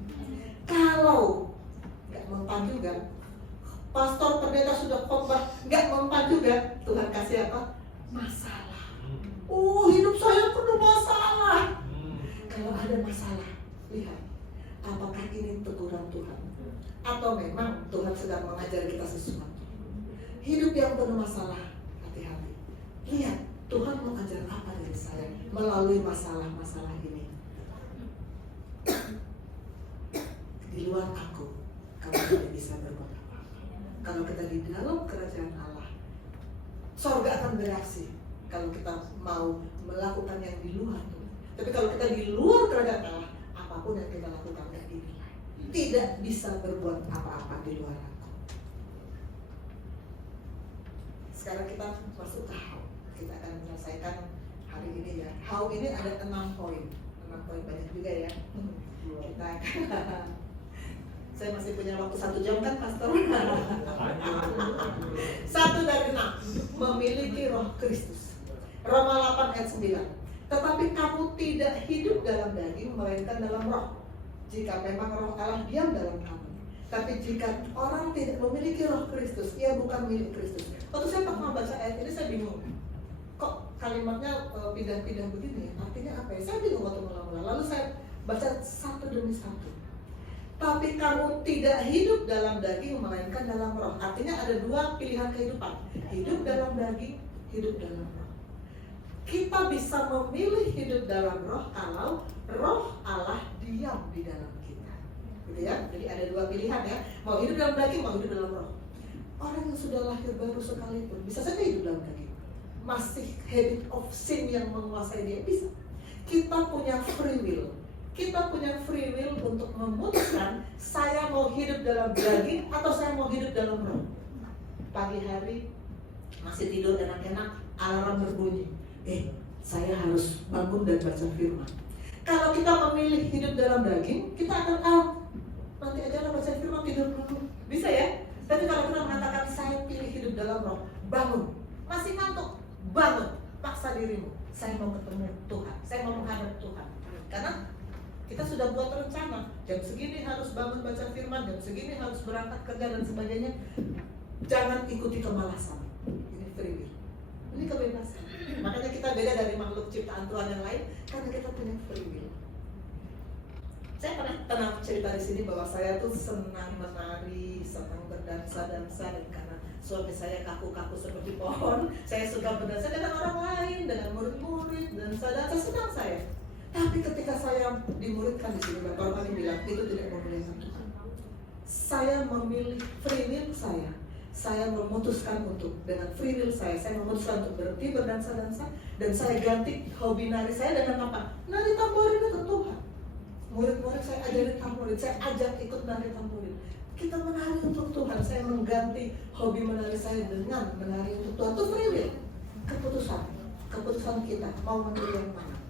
Kalau nggak mempan juga, pastor pendeta sudah khotbah nggak mempan juga, Tuhan kasih apa? Masalah. Hidup saya penuh masalah. Kalau ada masalah, lihat, apakah ini teguran Tuhan? Atau memang Tuhan sedang mengajar kita sesuatu? Hidup yang penuh masalah, hati-hati. Lihat, Tuhan mau ajar apa dari saya melalui masalah-masalah ini. Di luar aku, kamu tidak bisa berbuat apa. Kalau kita di dalam kerajaan Allah, sorga akan bereaksi. Kalau kita mau melakukan yang di luar Tuhan. Tapi kalau kita di luar kerajaan Allah, apapun yang kita lakukan tidak dinilai. Tidak bisa berbuat apa-apa di luar aku. Sekarang kita masuk ke how. Kita akan menyelesaikan hari ini ya. How ini ada 6 poin. 6 poin banyak juga ya. Kita saya masih punya waktu 1 jam kan, Pastor? 1 dari 6, memiliki roh Kristus. Roma 8 ayat 9. Tetapi kamu tidak hidup dalam daging, melainkan dalam roh. Jika memang roh Allah diam dalam kamu. Tapi jika orang tidak memiliki roh Kristus, ia bukan milik Kristus. Waktu saya pernah baca ayat ini, saya bingung. Kok kalimatnya pindah-pindah begini? Artinya apa ya? Saya bingung waktu mula-mula. Lalu saya baca satu demi satu. Tapi kamu tidak hidup dalam daging, melainkan dalam roh. Artinya ada 2 pilihan kehidupan. Hidup dalam daging, hidup dalam roh. Kita bisa memilih hidup dalam roh kalau roh Allah diam di dalam kita. Gitu ya? Jadi ada 2 pilihan ya. Mau hidup dalam daging, mau hidup dalam roh. Orang yang sudah lahir baru sekalipun bisa saja hidup dalam daging. Masih habit of sin yang menguasai dia, bisa. Kita punya free will. Kita punya free will untuk memutuskan saya mau hidup dalam daging atau saya mau hidup dalam roh. Pagi hari masih tidur enak-enak, alarm berbunyi. Saya harus bangun dan baca firman. Kalau kita memilih hidup dalam daging, kita akan nanti aja lah baca firman, tidur dulu. Bisa ya? Tapi kalau kita mengatakan saya pilih hidup dalam roh, bangun. Masih ngantuk, bangun. Paksa periksa dirimu. Saya mau ketemu Tuhan, saya mau menghadap Tuhan. Karena kita sudah buat rencana, jam segini harus bangun baca firman, jam segini harus berangkat kerja dan sebagainya. Jangan ikuti kemalasan. Ini free will. Ini kebebasan. Makanya kita beda dari makhluk ciptaan Tuhan yang lain, karena kita punya free will. Saya pernah cerita di sini bahwa saya tuh senang menari, senang berdansa-dansa, dan karena suami saya kaku-kaku seperti pohon, saya suka berdansa dengan orang lain, dengan murid-murid, dansa-dansa, senang saya. Tapi ketika saya dimuridkan di sini, Bapak Rohani bilang itu tidak memuliakan Tuhan. Saya memilih free will saya memutuskan untuk dengan free will saya memutuskan untuk berhenti berdansa-dansa, dan saya ganti hobi nari saya dengan apa? Nari tamborin untuk Tuhan. Murid-murid saya ajarin tamborin, saya ajak ikut nari tamborin. Kita menari untuk Tuhan. Saya mengganti hobi menari saya dengan menari untuk Tuhan. Itu free will. Keputusan kita mau memilih yang mana.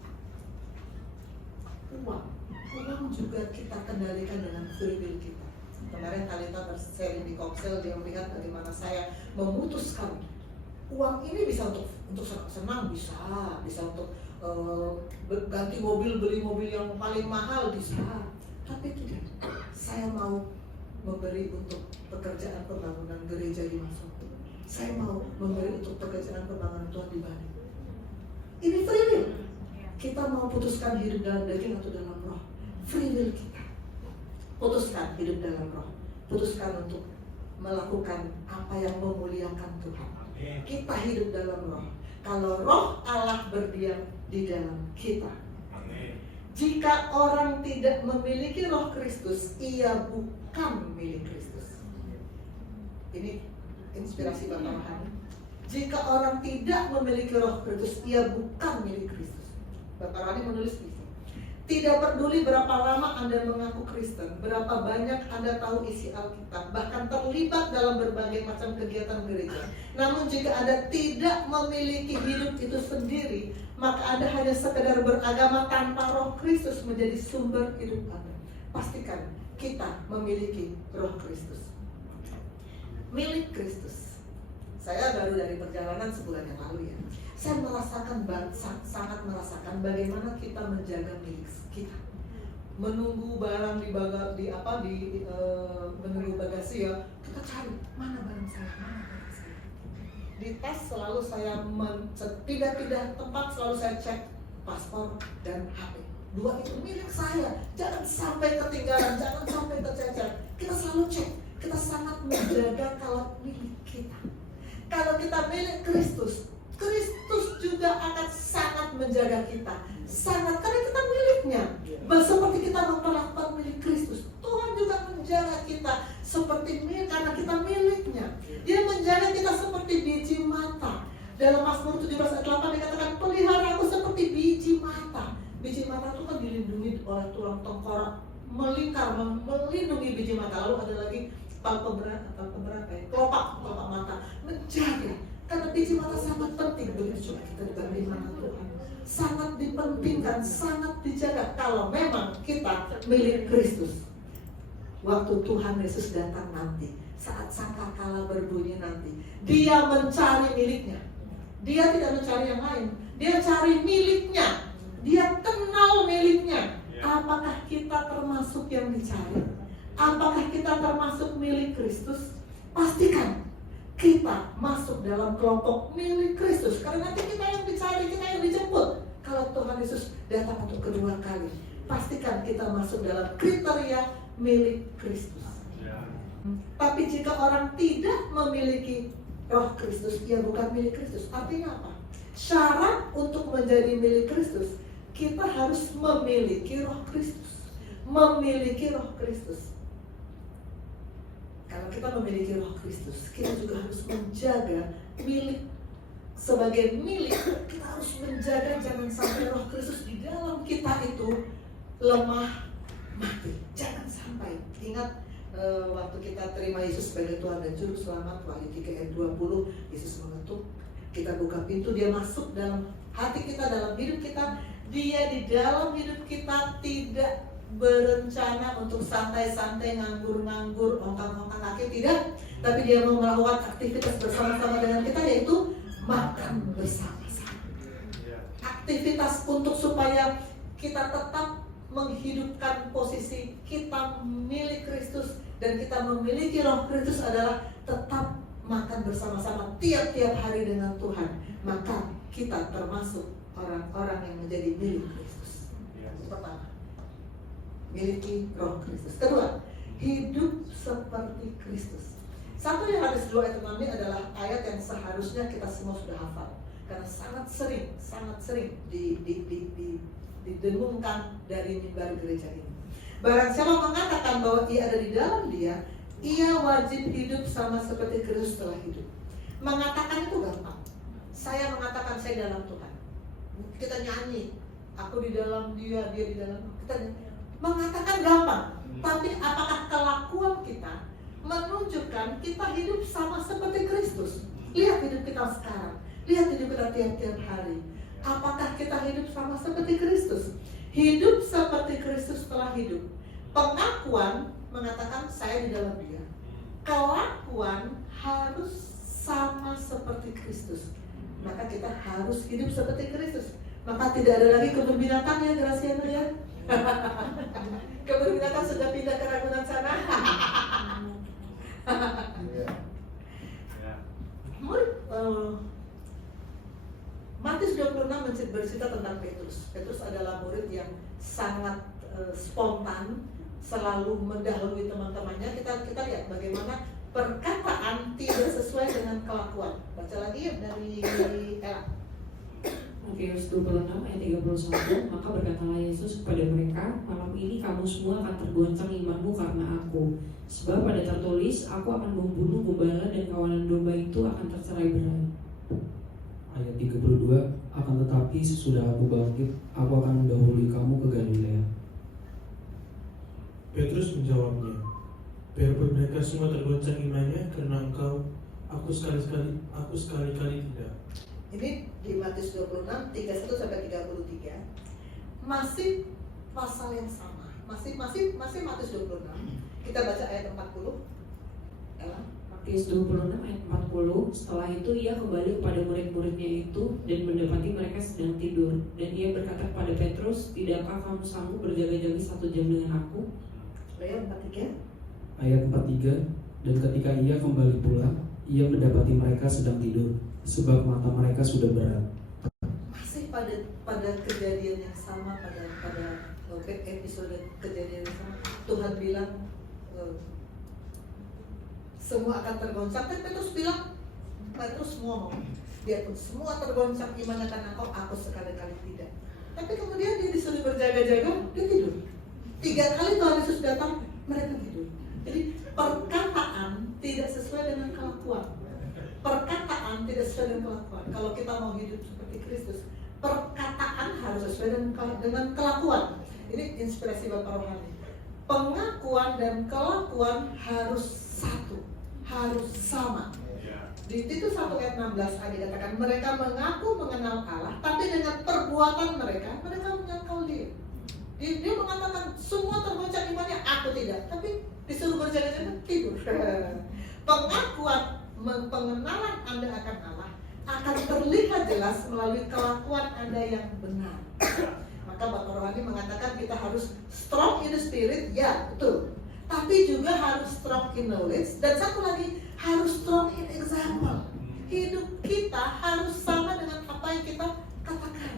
Uang juga kita kendalikan dengan free will kita. Kemarin Talita bersharing di Kopsel, dia melihat bagaimana saya memutuskan uang ini bisa untuk senang, bisa untuk ganti mobil, beli mobil yang paling mahal bisa. Tapi tidak, saya mau memberi untuk pekerjaan pembangunan gereja di Masuk. Saya mau memberi untuk pekerjaan pembangunan Tuhan di Bali. Ini free will. Kita mau putuskan hidup dalam daging atau dalam roh. Free will kita. Putuskan hidup dalam roh. Putuskan untuk melakukan apa yang memuliakan Tuhan. Kita hidup dalam roh. Kalau roh Allah berdiam di dalam kita. Jika orang tidak memiliki roh Kristus, ia bukan milik Kristus. Ini inspirasi Bapak Rohani. Jika orang tidak memiliki roh Kristus, ia bukan milik Kristus. Bapak Rohani menulis di sini. Tidak peduli berapa lama Anda mengaku Kristen, berapa banyak Anda tahu isi Alkitab, bahkan terlibat dalam berbagai macam kegiatan gereja. Namun jika Anda tidak memiliki hidup itu sendiri, maka Anda hanya sekedar beragama tanpa roh Kristus menjadi sumber hidup Anda. Pastikan kita memiliki roh Kristus. Milik Kristus. Saya baru dari perjalanan sebulan yang lalu ya. Saya sangat merasakan bagaimana kita menjaga milik kita. Menunggu barang menunggu bagasi ya, kita cari mana barang saya. Di tas selalu saya pindah-pindah tempat, selalu saya cek paspor dan HP. Dua itu milik saya, jangan sampai ketinggalan, jangan sampai tercecer. Kita selalu cek, kita sangat menjaga kalau milik kita. Kalau kita milik Kristus, Kristus juga akan sangat menjaga kita. Sangat, karena kita miliknya. Seperti kita memperlakukan milik Kristus, Tuhan juga menjaga kita seperti milik, karena kita miliknya. Dia menjaga kita seperti biji mata. Dalam Mazmur 17 ayat 8 dikatakan, pelihara aku seperti biji mata. Biji mata itu kan dilindungi oleh tulang tengkorak, melingkar, melindungi biji mata. Lalu ada lagi kelopak mata, menjaga. Karena biji mata sangat penting, begitu juga kita diberi mata Tuhan. Sangat dipentingkan, sangat dijaga kalau memang kita milik Kristus. Waktu Tuhan Yesus datang nanti, saat sangkakala berbunyi nanti, Dia mencari miliknya. Dia tidak mencari yang lain, Dia cari miliknya. Dia kenal miliknya. Apakah kita termasuk yang dicari? Apakah kita termasuk milik Kristus? Pastikan kita masuk dalam kelompok milik Kristus. Karena nanti kita yang dicari, kita yang dijemput. Kalau Tuhan Yesus datang untuk kedua kali, pastikan kita masuk dalam kriteria milik Kristus. Tapi jika orang tidak memiliki roh Kristus, ia bukan milik Kristus. Artinya apa? Syarat untuk menjadi milik Kristus, kita harus memiliki roh Kristus. Memiliki roh Kristus. Kalau kita memiliki roh Kristus, kita juga harus menjaga milik. Sebagai milik, kita harus menjaga jangan sampai roh Kristus di dalam kita itu lemah, mati. Jangan sampai. Ingat waktu kita terima Yesus sebagai Tuhan dan Juru Selamat, Wahyu 3 ayat 20, Yesus mengetuk, kita buka pintu, Dia masuk dalam hati kita, dalam hidup kita. Dia di dalam hidup kita tidak berencana untuk santai-santai, nganggur-nganggur, ongkang-ongkang kaki, tidak. Tapi Dia mau melakukan aktivitas bersama-sama dengan kita, yaitu makan bersama-sama. aktivitas untuk supaya kita tetap menghidupkan posisi kita milik Kristus dan kita memiliki Roh Kristus adalah tetap makan bersama-sama tiap-tiap hari dengan Tuhan. Maka kita termasuk orang-orang yang menjadi milik Kristus. Pertama, miliki Roh Kristus. Kedua, hidup seperti Kristus. 1 Yohanes 2 ayat 6 ini adalah ayat yang seharusnya kita semua sudah hafal karena sangat sering didengungkan dari mimbar gereja ini. Barang siapa mengatakan bahwa ia ada di dalam Dia, ia wajib hidup sama seperti Kristus telah hidup. Mengatakan itu gampang. Saya mengatakan saya dalam Tuhan. Kita nyanyi, aku di dalam Dia, Dia di dalam aku. Kita nyanyi. Mengatakan gampang, tapi apakah kelakuan kita menunjukkan kita hidup sama seperti Kristus? Lihat hidup kita sekarang, lihat hidup kita tiap-tiap hari. Apakah kita hidup sama seperti Kristus? Hidup seperti Kristus telah hidup. Pengakuan mengatakan saya di dalam Dia. Kelakuan harus sama seperti Kristus. Maka kita harus hidup seperti Kristus. Maka tidak ada lagi kebun binatang ya, Graciano ya. Kebun binatang sudah pindah ke Ragunan sana. Matius 26 bercerita tentang Petrus. Petrus adalah murid yang sangat spontan, selalu mendahului teman-temannya. Kita lihat bagaimana perkataan tidak sesuai dengan kelakuan. Baca lagi ya dari Ella. Matius 26 ayat 31. Maka berkatalah Yesus kepada mereka, malam ini kamu semua akan tergoncang imanmu karena aku. Sebab pada tertulis, aku akan membunuh gembala dan kawanan domba itu akan tercerai berai. Ayat 32, akan tetapi sesudah aku bangkit, aku akan mendahului kamu ke Galilea. Petrus menjawabnya, biarpun mereka semua tergoncang imannya karena engkau, aku sekali-kali tidak. Ini di Matius 26, 31-33. Masih pasal yang sama. Masih Matius 26. Kita baca ayat 40. Ella. Matius 26 ayat 40. Setelah itu ia kembali kepada murid-muridnya itu dan mendapati mereka sedang tidur. Dan ia berkata kepada Petrus, tidakkah kamu sanggup berjaga-jaga 1 jam dengan aku? Ayat 43. Ayat 43, dan ketika ia kembali pulang, ia mendapati mereka sedang tidur, sebab mata mereka sudah berat. Masih pada kejadian yang sama, pada episode kejadian yang sama, Tuhan bilang semua akan tergoncang. Dan Petrus ngomong, biarpun semua tergoncang imannya karena aku sekali-kali tidak. Tapi kemudian dia disuruh berjaga-jaga, dia tidur. 3 kali Tuhan Yesus datang, mereka tidur. Jadi perkataan tidak sesuai dengan kelakuan. Perkataan tidak sesuai dengan kelakuan. Kalau kita mau hidup seperti Kristus, perkataan harus sesuai dengan kelakuan. Ini inspirasi Bapak Rohani. Pengakuan dan kelakuan harus satu, harus sama. Di Titus 1 ayat 16 ada dikatakan mereka mengaku mengenal Allah, tapi dengan perbuatan mereka menyangkal Dia. Dia mengatakan semua tergoncang imannya, aku tidak. Tapi disuruh berjaga-jaga tidur. Pengakuan, pengenalan Anda akan Allah akan terlihat jelas melalui kelakuan Anda yang benar. Maka Bapak Rohani mengatakan kita harus strong in the spirit, ya betul. Tapi juga harus strong in knowledge. Dan satu lagi, harus strong in example. Hidup kita harus sama dengan apa yang kita katakan.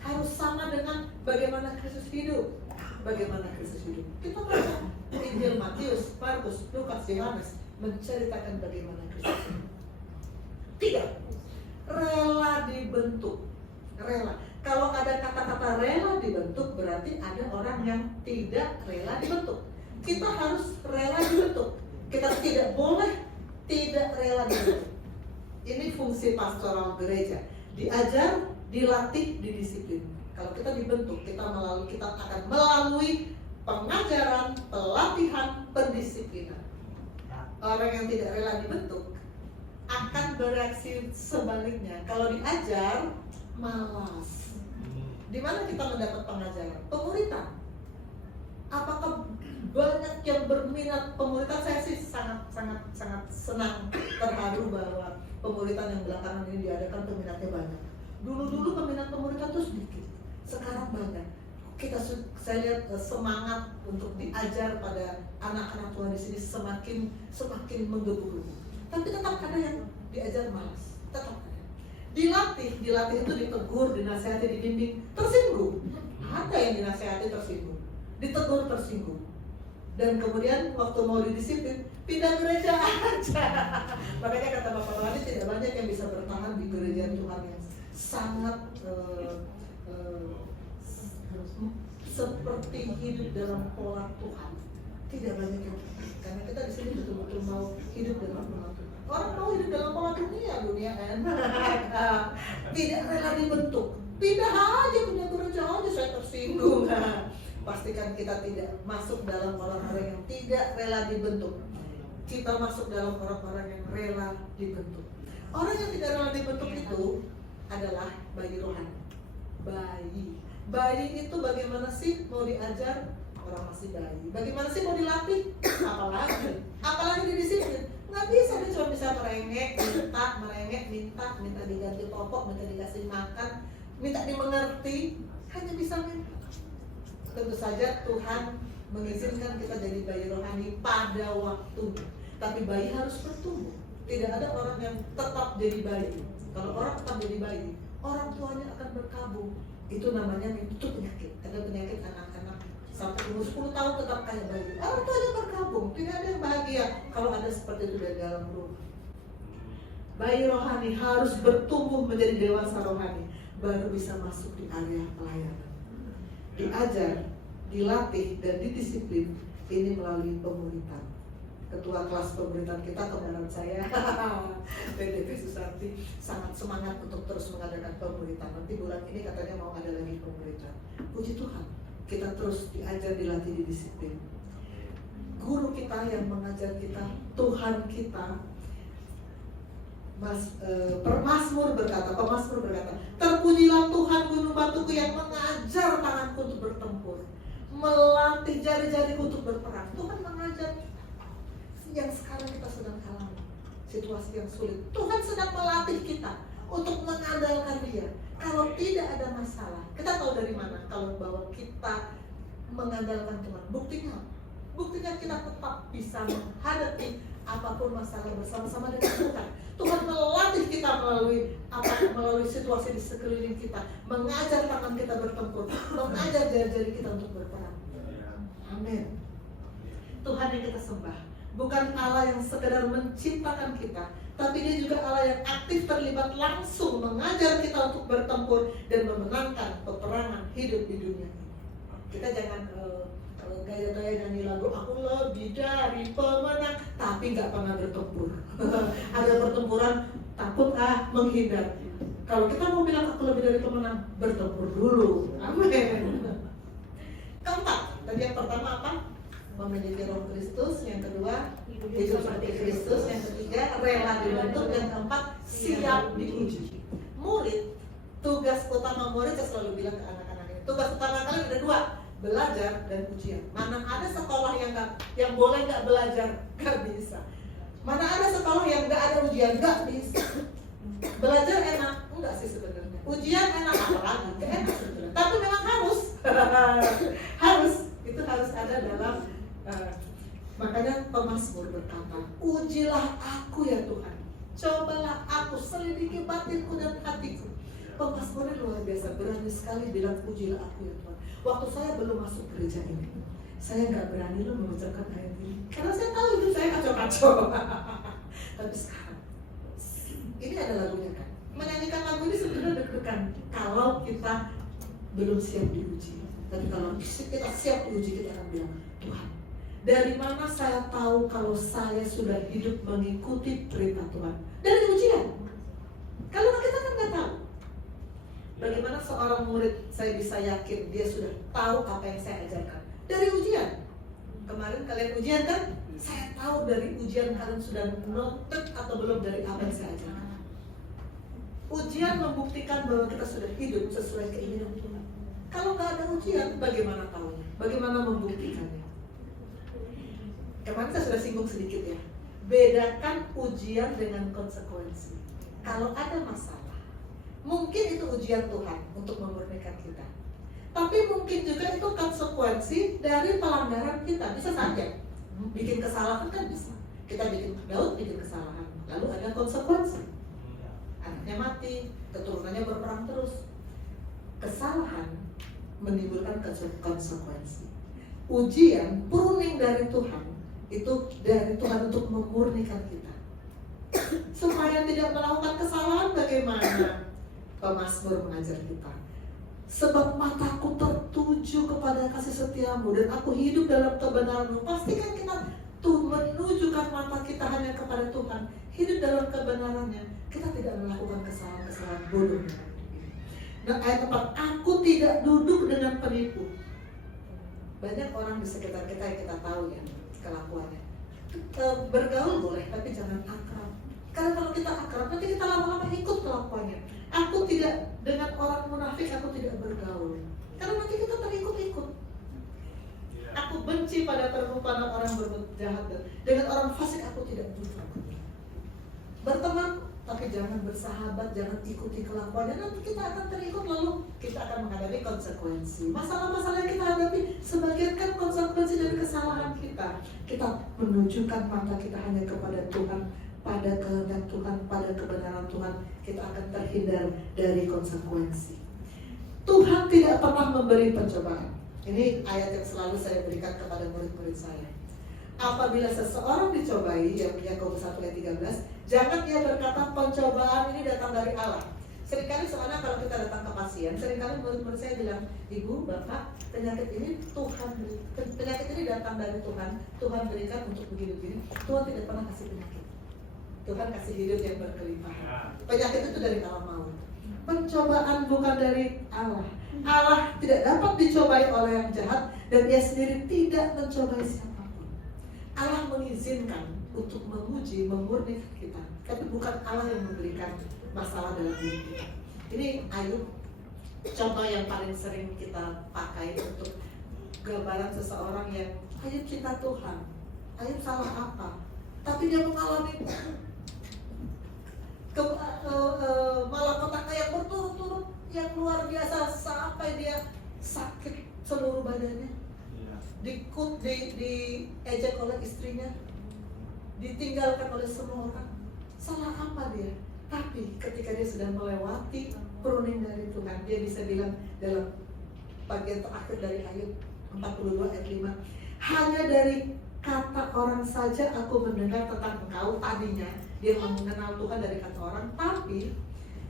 Harus sama dengan bagaimana Kristus hidup. Bagaimana Kristus hidup. Kita baca Injil Matius, Markus, Lukas, Yohanes menceritakan bagaimana Kristus hidup. 3. Rela dibentuk. Rela. Kalau ada kata-kata rela dibentuk, berarti ada orang yang tidak rela dibentuk. Kita harus rela dibentuk. Kita tidak boleh tidak rela dibentuk. Ini fungsi pastoral gereja. Diajar, dilatih, didisiplin. Kalau kita dibentuk, kita akan melalui pengajaran, pelatihan, pendisiplinan. Orang yang tidak rela dibentuk akan bereaksi sebaliknya. Kalau diajar, malas. Di mana kita mendapat pengajaran? Pemuritan. Apakah banyak yang berminat pemuritan? Saya sih sangat senang, terharu bahwa pemuritan yang belakangan ini diadakan peminatnya banyak. Dulu peminat pemuritan itu semangat untuk diajar pada anak-anak Tuhan di sini semakin menggebu-gebu. Tapi tetap ada yang diajar malas, tetap ada. Dilatih itu ditegur, dinasihati, dibimbing, tersinggung. Ada yang dinasihati tersinggung, ditegur tersinggung. Dan kemudian waktu mau didisiplin, pindah gereja aja. Makanya kata Bapak Wali, tidak banyak yang bisa bertahan di gereja Tuhan yang sangat seperti hidup dalam pola Tuhan. Tidak banyak yang bertahan. Karena kita di sini betul-betul mau hidup dalam pola Tuhan. Orang mau hidup dalam pola dunia enak. Tidak rela dibentuk. Pindah aja, pindah gereja aja, saya tersinggung. Pastikan kita tidak masuk dalam orang-orang yang tidak rela dibentuk. Kita masuk dalam orang-orang yang rela dibentuk. Orang yang tidak rela dibentuk itu adalah bayi rohani. Bayi itu bagaimana sih mau diajar? Orang masih bayi. Bagaimana sih mau dilatih? Apalagi didisiplin. Nggak bisa, dia cuma bisa merengek, minta diganti popok, minta dikasih makan, minta dimengerti, hanya bisa minta. Tentu saja Tuhan mengizinkan kita jadi bayi rohani pada waktunya. Tapi bayi harus bertumbuh. Tidak ada orang yang tetap jadi bayi. Kalau orang tetap jadi bayi, orang tuanya akan berkabung. Itu namanya penyakit. Ada penyakit anak-anak sampai umur 10 tahun tetap kayak bayi. Orang tuanya berkabung. Tidak ada yang bahagia kalau ada seperti itu dari dalam rumah. Bayi rohani harus bertumbuh menjadi dewasa rohani, baru bisa masuk di area pelayanan. Diajar, dilatih, dan didisiplin ini melalui pemuritan. Ketua kelas pemuritan kita kemarin saya, PDP Susanti, sangat semangat untuk terus mengadakan pemuritan. Nanti bulan ini katanya mau ada lagi pemuritan. Puji Tuhan, kita terus diajar, dilatih, didisiplin. Guru kita yang mengajar kita, Tuhan kita, Pemazmur berkata, terpujilah Tuhan gunung batuku yang mengajar tanganku untuk bertempur, melatih jari-jariku untuk berperang. Tuhan mengajar yang sekarang kita sedang alami, situasi yang sulit. Tuhan sedang melatih kita untuk mengandalkan Dia. Kalau tidak ada masalah, kita tahu dari mana? Kalau bahwa kita mengandalkan Tuhan. Buktinya kita tetap bisa menghadapi apapun masalah bersama-sama dengan Tuhan. Tuhan melatih kita melalui situasi di sekeliling kita, mengajar tangan kita bertempur, mengajar jari-jari kita untuk berperang. Amin. Tuhan yang kita sembah bukan Allah yang sekedar menciptakan kita, tapi Dia juga Allah yang aktif terlibat langsung mengajar kita untuk bertempur dan memenangkan peperangan hidup di dunia ini. Kita jangan gaya-gaya nyanyi lagu aku lebih dari pemenang tapi nggak pernah bertempur. Ada pertempuran takut menghindar. Kalau kita mau bilang aku lebih dari pemenang, bertempur dulu. Amin. Keempat, tadi yang pertama apa? Memiliki Roh Kristus. Yang kedua, hidup seperti Kristus. Yang ketiga, rela dibentuk. Dan keempat, siap diuji. Murid, tugas utama murid, saya selalu bilang ke anak-anak ini, tugas utama kalian ada dua, belajar dan ujian. Mana ada sekolah yang boleh nggak belajar? Nggak bisa. Mana ada sekolah yang nggak ada ujian? Nggak bisa. Belajar enak? Enggak sih sebenarnya. Ujian enak, apalagi enak sebenarnya. Tapi memang harus. Itu harus ada dalam. Makanya Pemazmur berkata, ujilah aku ya Tuhan, cobalah aku, selidiki batinku dan hatiku. Pemazmurnya luar biasa, berani sekali bilang ujilah aku ya Tuhan. Waktu saya belum masuk gereja ini, saya nggak berani loh mengucapkan ayat ini, karena saya tahu hidup saya kacau-kacau. Tapi sekarang, ini ada lagunya kan, menyanyikan lagu ini sebenarnya deg-degan kalau kita belum siap diuji. Tapi kalau kita siap diuji, kita akan bilang, Tuhan, dari mana saya tahu kalau saya sudah hidup mengikuti perintah Tuhan? Dari ujian. Kalau kita kan nggak tahu. Bagaimana seorang murid saya bisa yakin dia sudah tahu apa yang saya ajarkan? Dari ujian. Kemarin kalian ujian kan? Saya tahu dari ujian kalian sudah noted atau belum dari apa yang saya ajarkan. Ujian membuktikan bahwa kita sudah hidup sesuai keinginan Tuhan. Kalau nggak ada ujian, bagaimana tahunya? Bagaimana membuktikannya? Kemarin saya sudah singgung sedikit ya. Bedakan ujian dengan konsekuensi. Kalau ada masalah, mungkin itu ujian Tuhan untuk memurnikan kita. Tapi mungkin juga itu konsekuensi dari pelanggaran kita. Bisa saja bikin kesalahan kan bisa. Daud bikin kesalahan, lalu ada konsekuensi. Anaknya mati, keturunannya berperang terus. Kesalahan menimbulkan konsekuensi. Ujian, pruning dari Tuhan, itu dari Tuhan untuk memurnikan kita. Supaya tidak melakukan kesalahan, bagaimana pemazmur mengajar kita? Sebab mataku tertuju kepada kasih setiamu dan aku hidup dalam kebenaranmu. Pastikan kita tuh menunjukkan mata kita hanya kepada Tuhan, hidup dalam kebenarannya. Kita tidak melakukan kesalahan-kesalahan bodoh. Nah, ayat 4, aku tidak duduk dengan penipu. Banyak orang di sekitar kita yang kita tahu ya kelakuannya. Bergaul boleh, tapi jangan akrab. Karena kalau kita akrab, nanti kita lama-lama ikut kelakuannya. Aku tidak dengan orang munafik, aku tidak bergaul. Karena nanti kita terikut-ikut. Aku benci pada perbuatan orang berbuat jahat, dengan orang fasik aku tidak duduk. Berteman, tapi jangan bersahabat, jangan ikuti kelakuannya. Nanti kita akan terikut, lalu kita akan menghadapi konsekuensi. Masalah-masalah yang kita hadapi sebagian kan konsekuensi dari kesalahan kita. Kita menunjukkan mata kita hanya kepada Tuhan, pada kehendak Tuhan, pada kebenaran Tuhan. Kita akan terhindar dari konsekuensi. Tuhan tidak pernah memberi pencobaan. Ini ayat yang selalu saya berikan kepada murid-murid saya. Apabila seseorang dicobai, Yakobus 1 ayat 13, jangan dia berkata pencobaan ini datang dari Allah. Seringkali soalnya kalau kita datang ke pasien, seringkali murid-murid saya bilang, Ibu, Bapak, penyakit ini datang dari Tuhan. Tuhan berikan untuk begini-begini. Tuhan tidak pernah kasih penyakit. Tuhan kasih hidup yang berkelimpahan. Penyakit itu dari Allah mau. Pencobaan bukan dari Allah. Allah tidak dapat dicobai oleh yang jahat, dan Dia sendiri tidak mencobai siapapun. Allah mengizinkan untuk menguji, memurnikan kita, tapi bukan Allah yang memberikan masalah dalam diri kita. Ini Ayub, contoh yang paling sering kita pakai untuk gambaran seseorang yang Ayub cinta Tuhan. Ayub salah apa? Tapi dia mengalami malapetaka yang berturut-turut yang luar biasa sampai dia sakit seluruh badannya. Diejek oleh istrinya, ditinggalkan oleh semua orang. Salah apa dia? Tapi ketika dia sudah melewati pruning dari Tuhan, dia bisa bilang dalam bagian terakhir dari Ayub 42 ayat 5, hanya dari kata orang saja aku mendengar tentang engkau. Tadinya dia mengenal Tuhan dari kata orang, tapi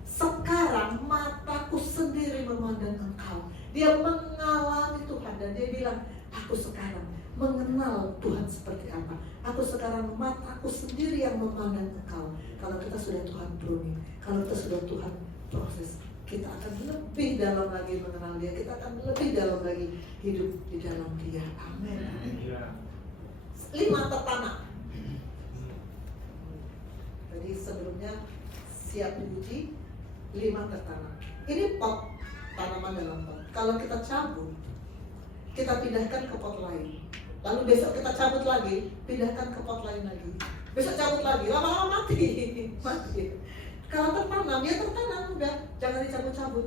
sekarang mataku sendiri memandang engkau. Dia mengalami Tuhan dan dia bilang, aku sekarang mengenal Tuhan seperti apa. Aku sekarang mataku sendiri yang memandang engkau. Kalau kita sudah Tuhan pruning, kalau kita sudah Tuhan proses, kita akan lebih dalam lagi mengenal Dia. Kita akan lebih dalam lagi hidup di dalam Dia. Amin. 5 tertanam. Jadi sebelumnya siap diuji, 5 tertanam. Ini pot, tanaman dalam pot. Kalau kita cabut, kita pindahkan ke pot lain. Lalu besok kita cabut lagi, pindahkan ke pot lain lagi. Besok cabut lagi, lama-lama mati. Kalau tertanam, ya tertanam, udah, jangan dicabut-cabut.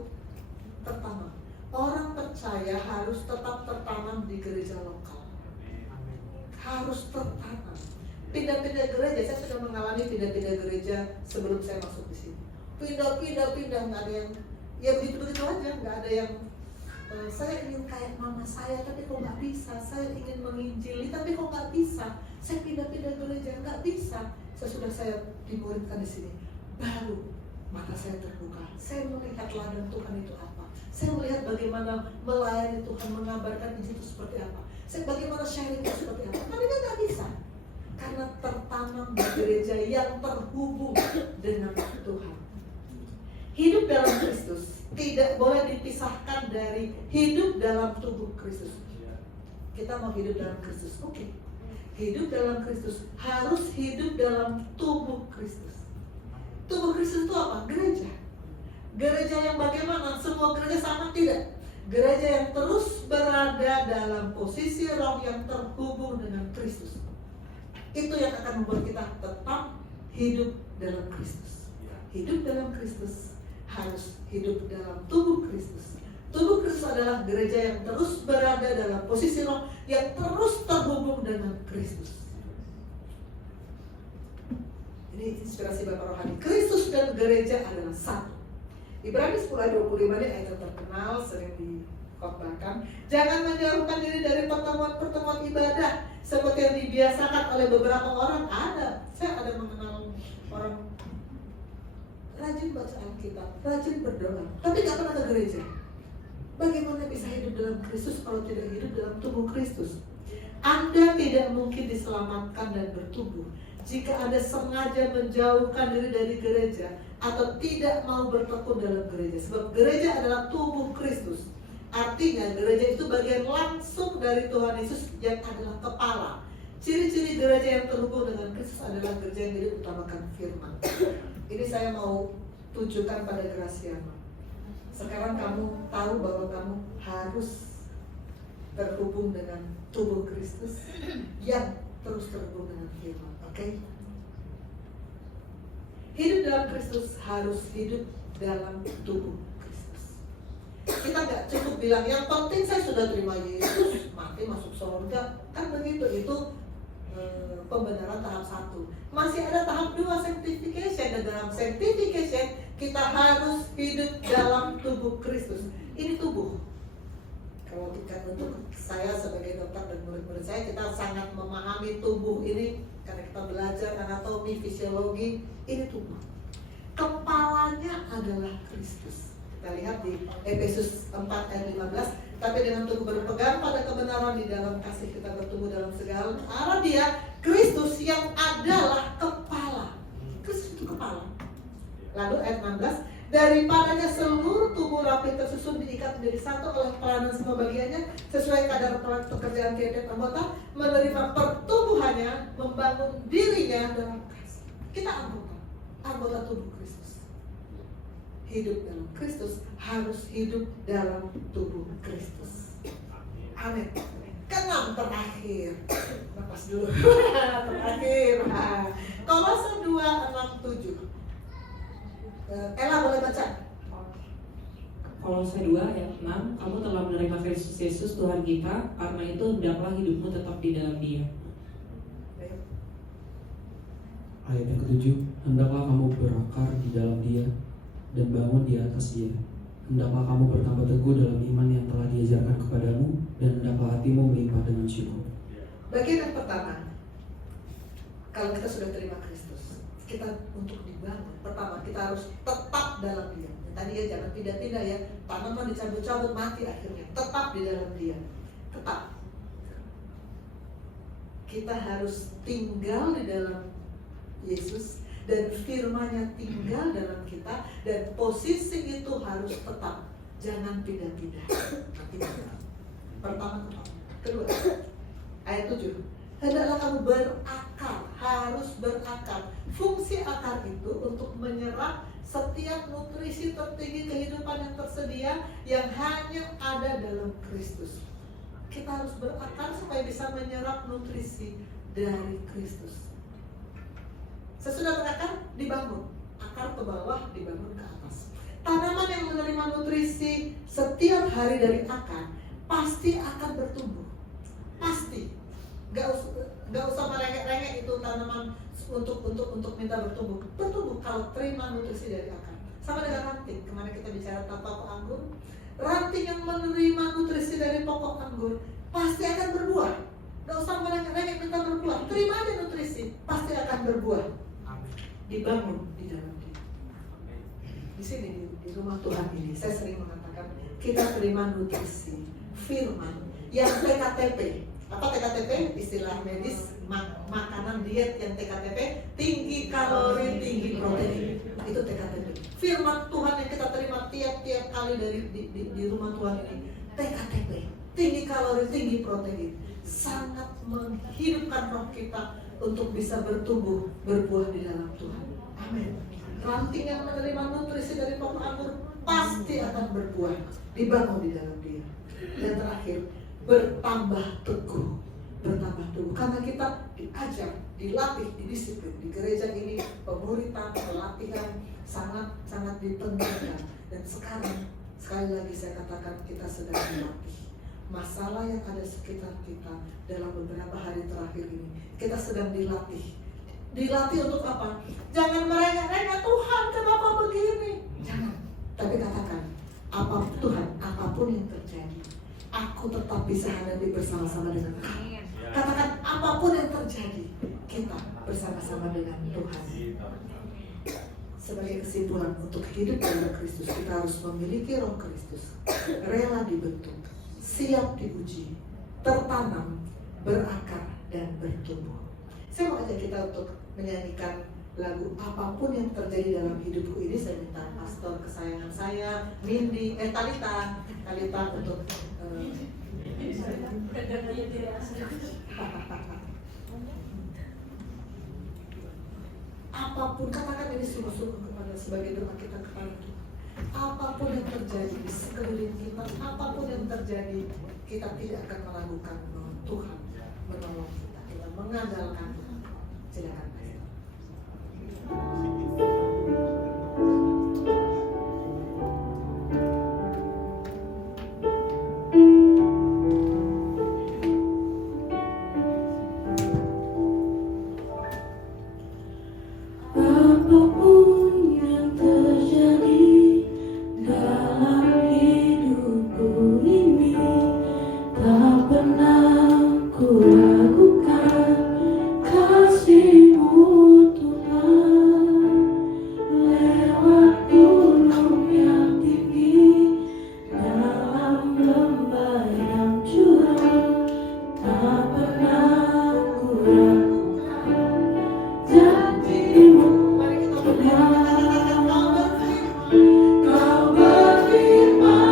Tertanam. Orang percaya harus tetap tertanam di gereja lokal. Harus tertanam. Pindah-pindah gereja, saya sudah mengalami pindah-pindah gereja sebelum saya masuk di sini. Pindah, nggak ada yang, ya begitu-begitu aja, nggak ada yang saya ingin kayak mama saya, tapi kok nggak bisa. Saya ingin menginjili, tapi kok nggak bisa. Saya pindah-pindah gereja, nggak bisa. Sesudah saya dimuridkan di sini, baru mata saya terbuka. Saya melihat ladang Tuhan itu apa. Saya melihat bagaimana melayani Tuhan, mengabarkan Injil itu seperti apa. Saya bagaimana sharing itu seperti apa. Tapi kan nggak bisa, karena tertanam di gereja yang terhubung dengan Tuhan. Hidup dalam Kristus tidak boleh dipisahkan dari hidup dalam tubuh Kristus. Kita mau hidup dalam Kristus, oke. Hidup dalam Kristus harus hidup dalam tubuh Kristus. Tubuh Kristus itu apa? Gereja. Gereja yang bagaimana? Semua gereja sama? Tidak. Gereja yang terus berada dalam posisi roh yang terhubung dengan Kristus. Itu yang akan membuat kita tetap hidup dalam Kristus. Hidup dalam Kristus harus hidup dalam tubuh Kristus. Tubuh Kristus adalah adalah gereja yang terus berada dalam posisi roh, yang terus terhubung dengan Kristus. Ini inspirasi Bapak Rohani. Kristus dan gereja adalah satu. Ibrani 10:25 ini ayat yang terkenal, sering dikhotbahkan. Jangan menjauhkan diri dari pertemuan-pertemuan ibadah seperti yang dibiasakan oleh beberapa orang. Saya ada mengenal orang rajin baca Alkitab, rajin berdoa, tapi gak pernah ke gereja. Bagaimana bisa hidup dalam Kristus kalau tidak hidup dalam tubuh Kristus? Anda tidak mungkin diselamatkan dan bertumbuh jika Anda sengaja menjauhkan diri dari gereja atau tidak mau bertekun dalam gereja. Sebab gereja adalah tubuh Kristus. Artinya gereja itu bagian langsung dari Tuhan Yesus yang adalah kepala. Ciri-ciri gereja yang terhubung dengan Kristus adalah gereja yang diutamakan firman. Ini saya mau tunjukkan pada Graciano. Sekarang kamu tahu bahwa kamu harus terhubung dengan tubuh Kristus yang terus terhubung dengan firman. Oke? Hidup dalam Kristus harus hidup dalam tubuh Kristus. Kita gak cukup bilang yang penting saya sudah terima Yesus, mati masuk surga. Kan begitu, itu pembenaran tahap 1. Masih ada tahap 2, sanctification. Dan dalam sanctification kita harus hidup dalam tubuh Kristus. Ini tubuh. Kalau kita, untuk saya sebagai dokter dan murid-murid saya, kita sangat memahami tubuh ini karena kita belajar anatomi, fisiologi. Ini tubuh. Kepalanya adalah Kristus. Kita lihat di Efesus 4 ayat 15. Tapi dengan tubuh berpegang pada kebenaran di dalam kasih kita bertumbuh dalam segala arah Dia, Kristus yang adalah kepala. Kristus itu kepala. Lalu ayat 16, daripadanya seluruh tubuh rapi tersusun diikat menjadi satu oleh peranan semua bagiannya sesuai kadar pekerjaan tiap-tiap anggota, menerima pertumbuhannya, membangun dirinya dalam kasih. Kita anggota tubuh Kristus. Hidup dalam Kristus harus hidup dalam tubuh Kristus. Amin. Keenam terakhir. Lepas dulu. Terakhir. Kolose 2:6-7. Ella boleh baca. Kolose 2 ayat 6, kamu telah menerima Kristus Yesus Tuhan kita, karena itu hendaklah hidupmu tetap di dalam Dia. Ayat yang ke-7, hendaklah kamu berakar di dalam Dia dan bangun di atas Dia. Hendaklah kamu bertambah teguh dalam iman yang telah diajarkan kepadamu, dan hendaklah hatimu melimpah dengan syukur. Bagian yang pertama, kalau kita sudah terima Kristus, kita untuk dibangun. Pertama, kita harus tetap dalam Dia. Tadi ya jangan pindah-pindah ya, tanaman dicabut-cabut mati akhirnya. Tetap di dalam Dia. Tetap. Kita harus tinggal di dalam Yesus dan firman-Nya tinggal dalam kita, dan posisi itu harus tetap, jangan pindah-pindah. Pertama, kedua, ayat 7, hendaklah kamu berakar, harus berakar. Fungsi akar itu untuk menyerap setiap nutrisi tertinggi kehidupan yang tersedia yang hanya ada dalam Kristus. Kita harus berakar supaya bisa menyerap nutrisi dari Kristus. Sesudah berakar, dibangun. Akar ke bawah, dibangun ke atas. Tanaman yang menerima nutrisi setiap hari dari akar pasti akan bertumbuh. Pasti. Gak usah merengek-rengek itu tanaman untuk minta bertumbuh. Bertumbuh kalau terima nutrisi dari akar. Sama dengan ranting. Kemarin kita bicara tentang pokok anggur. Ranting yang menerima nutrisi dari pokok anggur pasti akan berbuah. Gak usah merengek-rengek minta berbuah. Terima aja nutrisi, pasti akan berbuah. Dibangun di dalam Dia. Di sini di rumah Tuhan ini saya sering mengatakan kita terima nutrisi firman yang TKTP. Apa TKTP? Istilah medis makanan diet yang TKTP, tinggi kalori, tinggi protein. Itu TKTP. Firman Tuhan yang kita terima tiap-tiap kali di rumah Tuhan ini TKTP, tinggi kalori, tinggi protein. Sangat menghidupkan roh kita untuk bisa bertumbuh, berbuah di dalam Tuhan. Amin. Ranting yang menerima nutrisi dari pokok anggur pasti akan berbuah, dibangun di dalam Dia. Dan terakhir, bertambah teguh. Bertambah teguh karena kita diajar, dilatih, didisiplin. Di gereja ini pemuritan, pelatihan sangat dipentingkan. Dan sekarang Sekali lagi saya katakan, kita sedang dilatih. Masalah yang ada sekitar kita dalam beberapa hari terakhir ini, kita sedang dilatih. Dilatih untuk apa? Jangan merengek-rengek, Tuhan kenapa begini? Jangan. Tapi katakan, Tuhan, apapun yang terjadi, aku tetap bisa hadapi bersama-sama dengan Engkau. Katakan, apapun yang terjadi, kita bersama-sama dengan Tuhan. Sebagai kesimpulan, untuk hidup dalam Kristus, kita harus memiliki roh Kristus, rela dibentuk, siap diuji, tertanam, berakar, dan bertumbuh. Saya mau ajak kita untuk menyanyikan lagu apapun yang terjadi dalam hidupku ini. Saya minta pastor kesayangan saya, Talita untuk apapun, katakan ini sungguh-sungguh kepada sebagai doa kita kepada Tuhan. Apapun yang terjadi di sekeliling kita, apapun yang terjadi, kita tidak akan meragukan bahwa Tuhan menolong kita. Kita mengandalkan Tuhan. Silakan. Apapun yang terjadi dalam hidupku ini, tak pernah ku ragukan kasih-Mu Tuhan. Lewat gunung yang tinggi, dalam lembah yang curam, tak pernah ku ragukan janji-Mu. Kau berfirman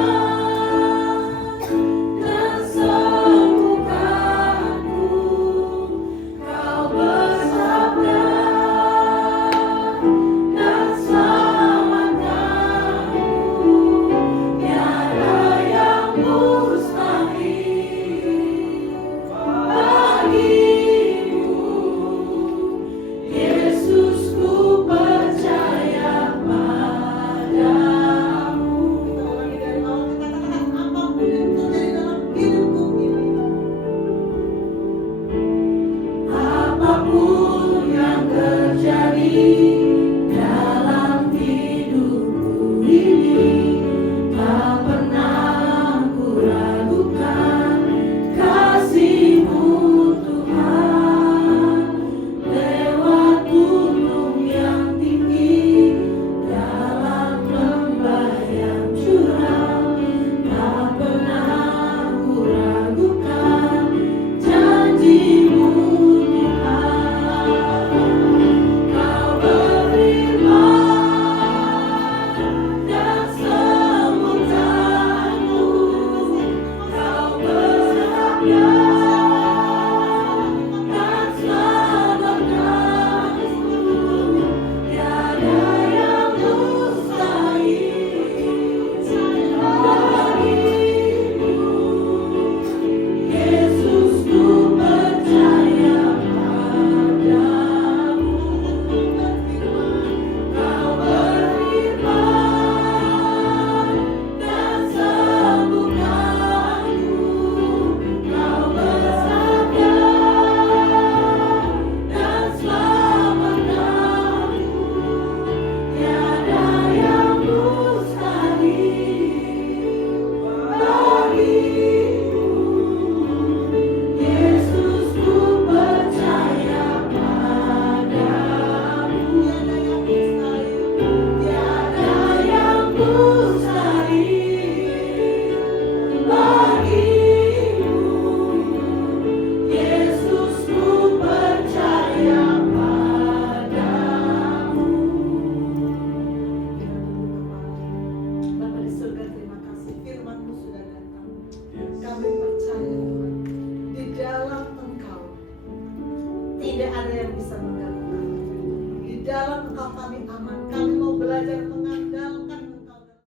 dan sembuhkanku, Kau bersabda dan selamatkanku. Tiada yang mustahil bagimu, Yesus, ku percaya padamu. Apapun yang terjadi dalam hidupku ini, Apapun yang terjadi dalam hidupku ini, tak pernah ku ragukan kasih-Mu Tuhan. Lewat gunung yang tinggi, dalam lembah yang curam, tak pernah ku ragukan janji-Mu Tuhan. Kau berfirman dan sembuhkanku, Kau bersabda dan selamatkanku. Tiada yang mustahil bagimu, Yesus, ku percaya padamu. Kau berfirman dan sembuhkanku, Kau bersabda dan selamatkanku. Tiada yang mustahil bagimu, Yesus, ku percaya padamu. Tiada yang mustahil bagimu, Yesus, ku percaya padamu. Bapa di surga, terima kasih firman-Mu sudah datang. Kami percaya Tuhan, di dalam Engkau tidak ada yang bisa mengganggu kami. Di dalam Engkau kami aman. Kami mau belajar mengakui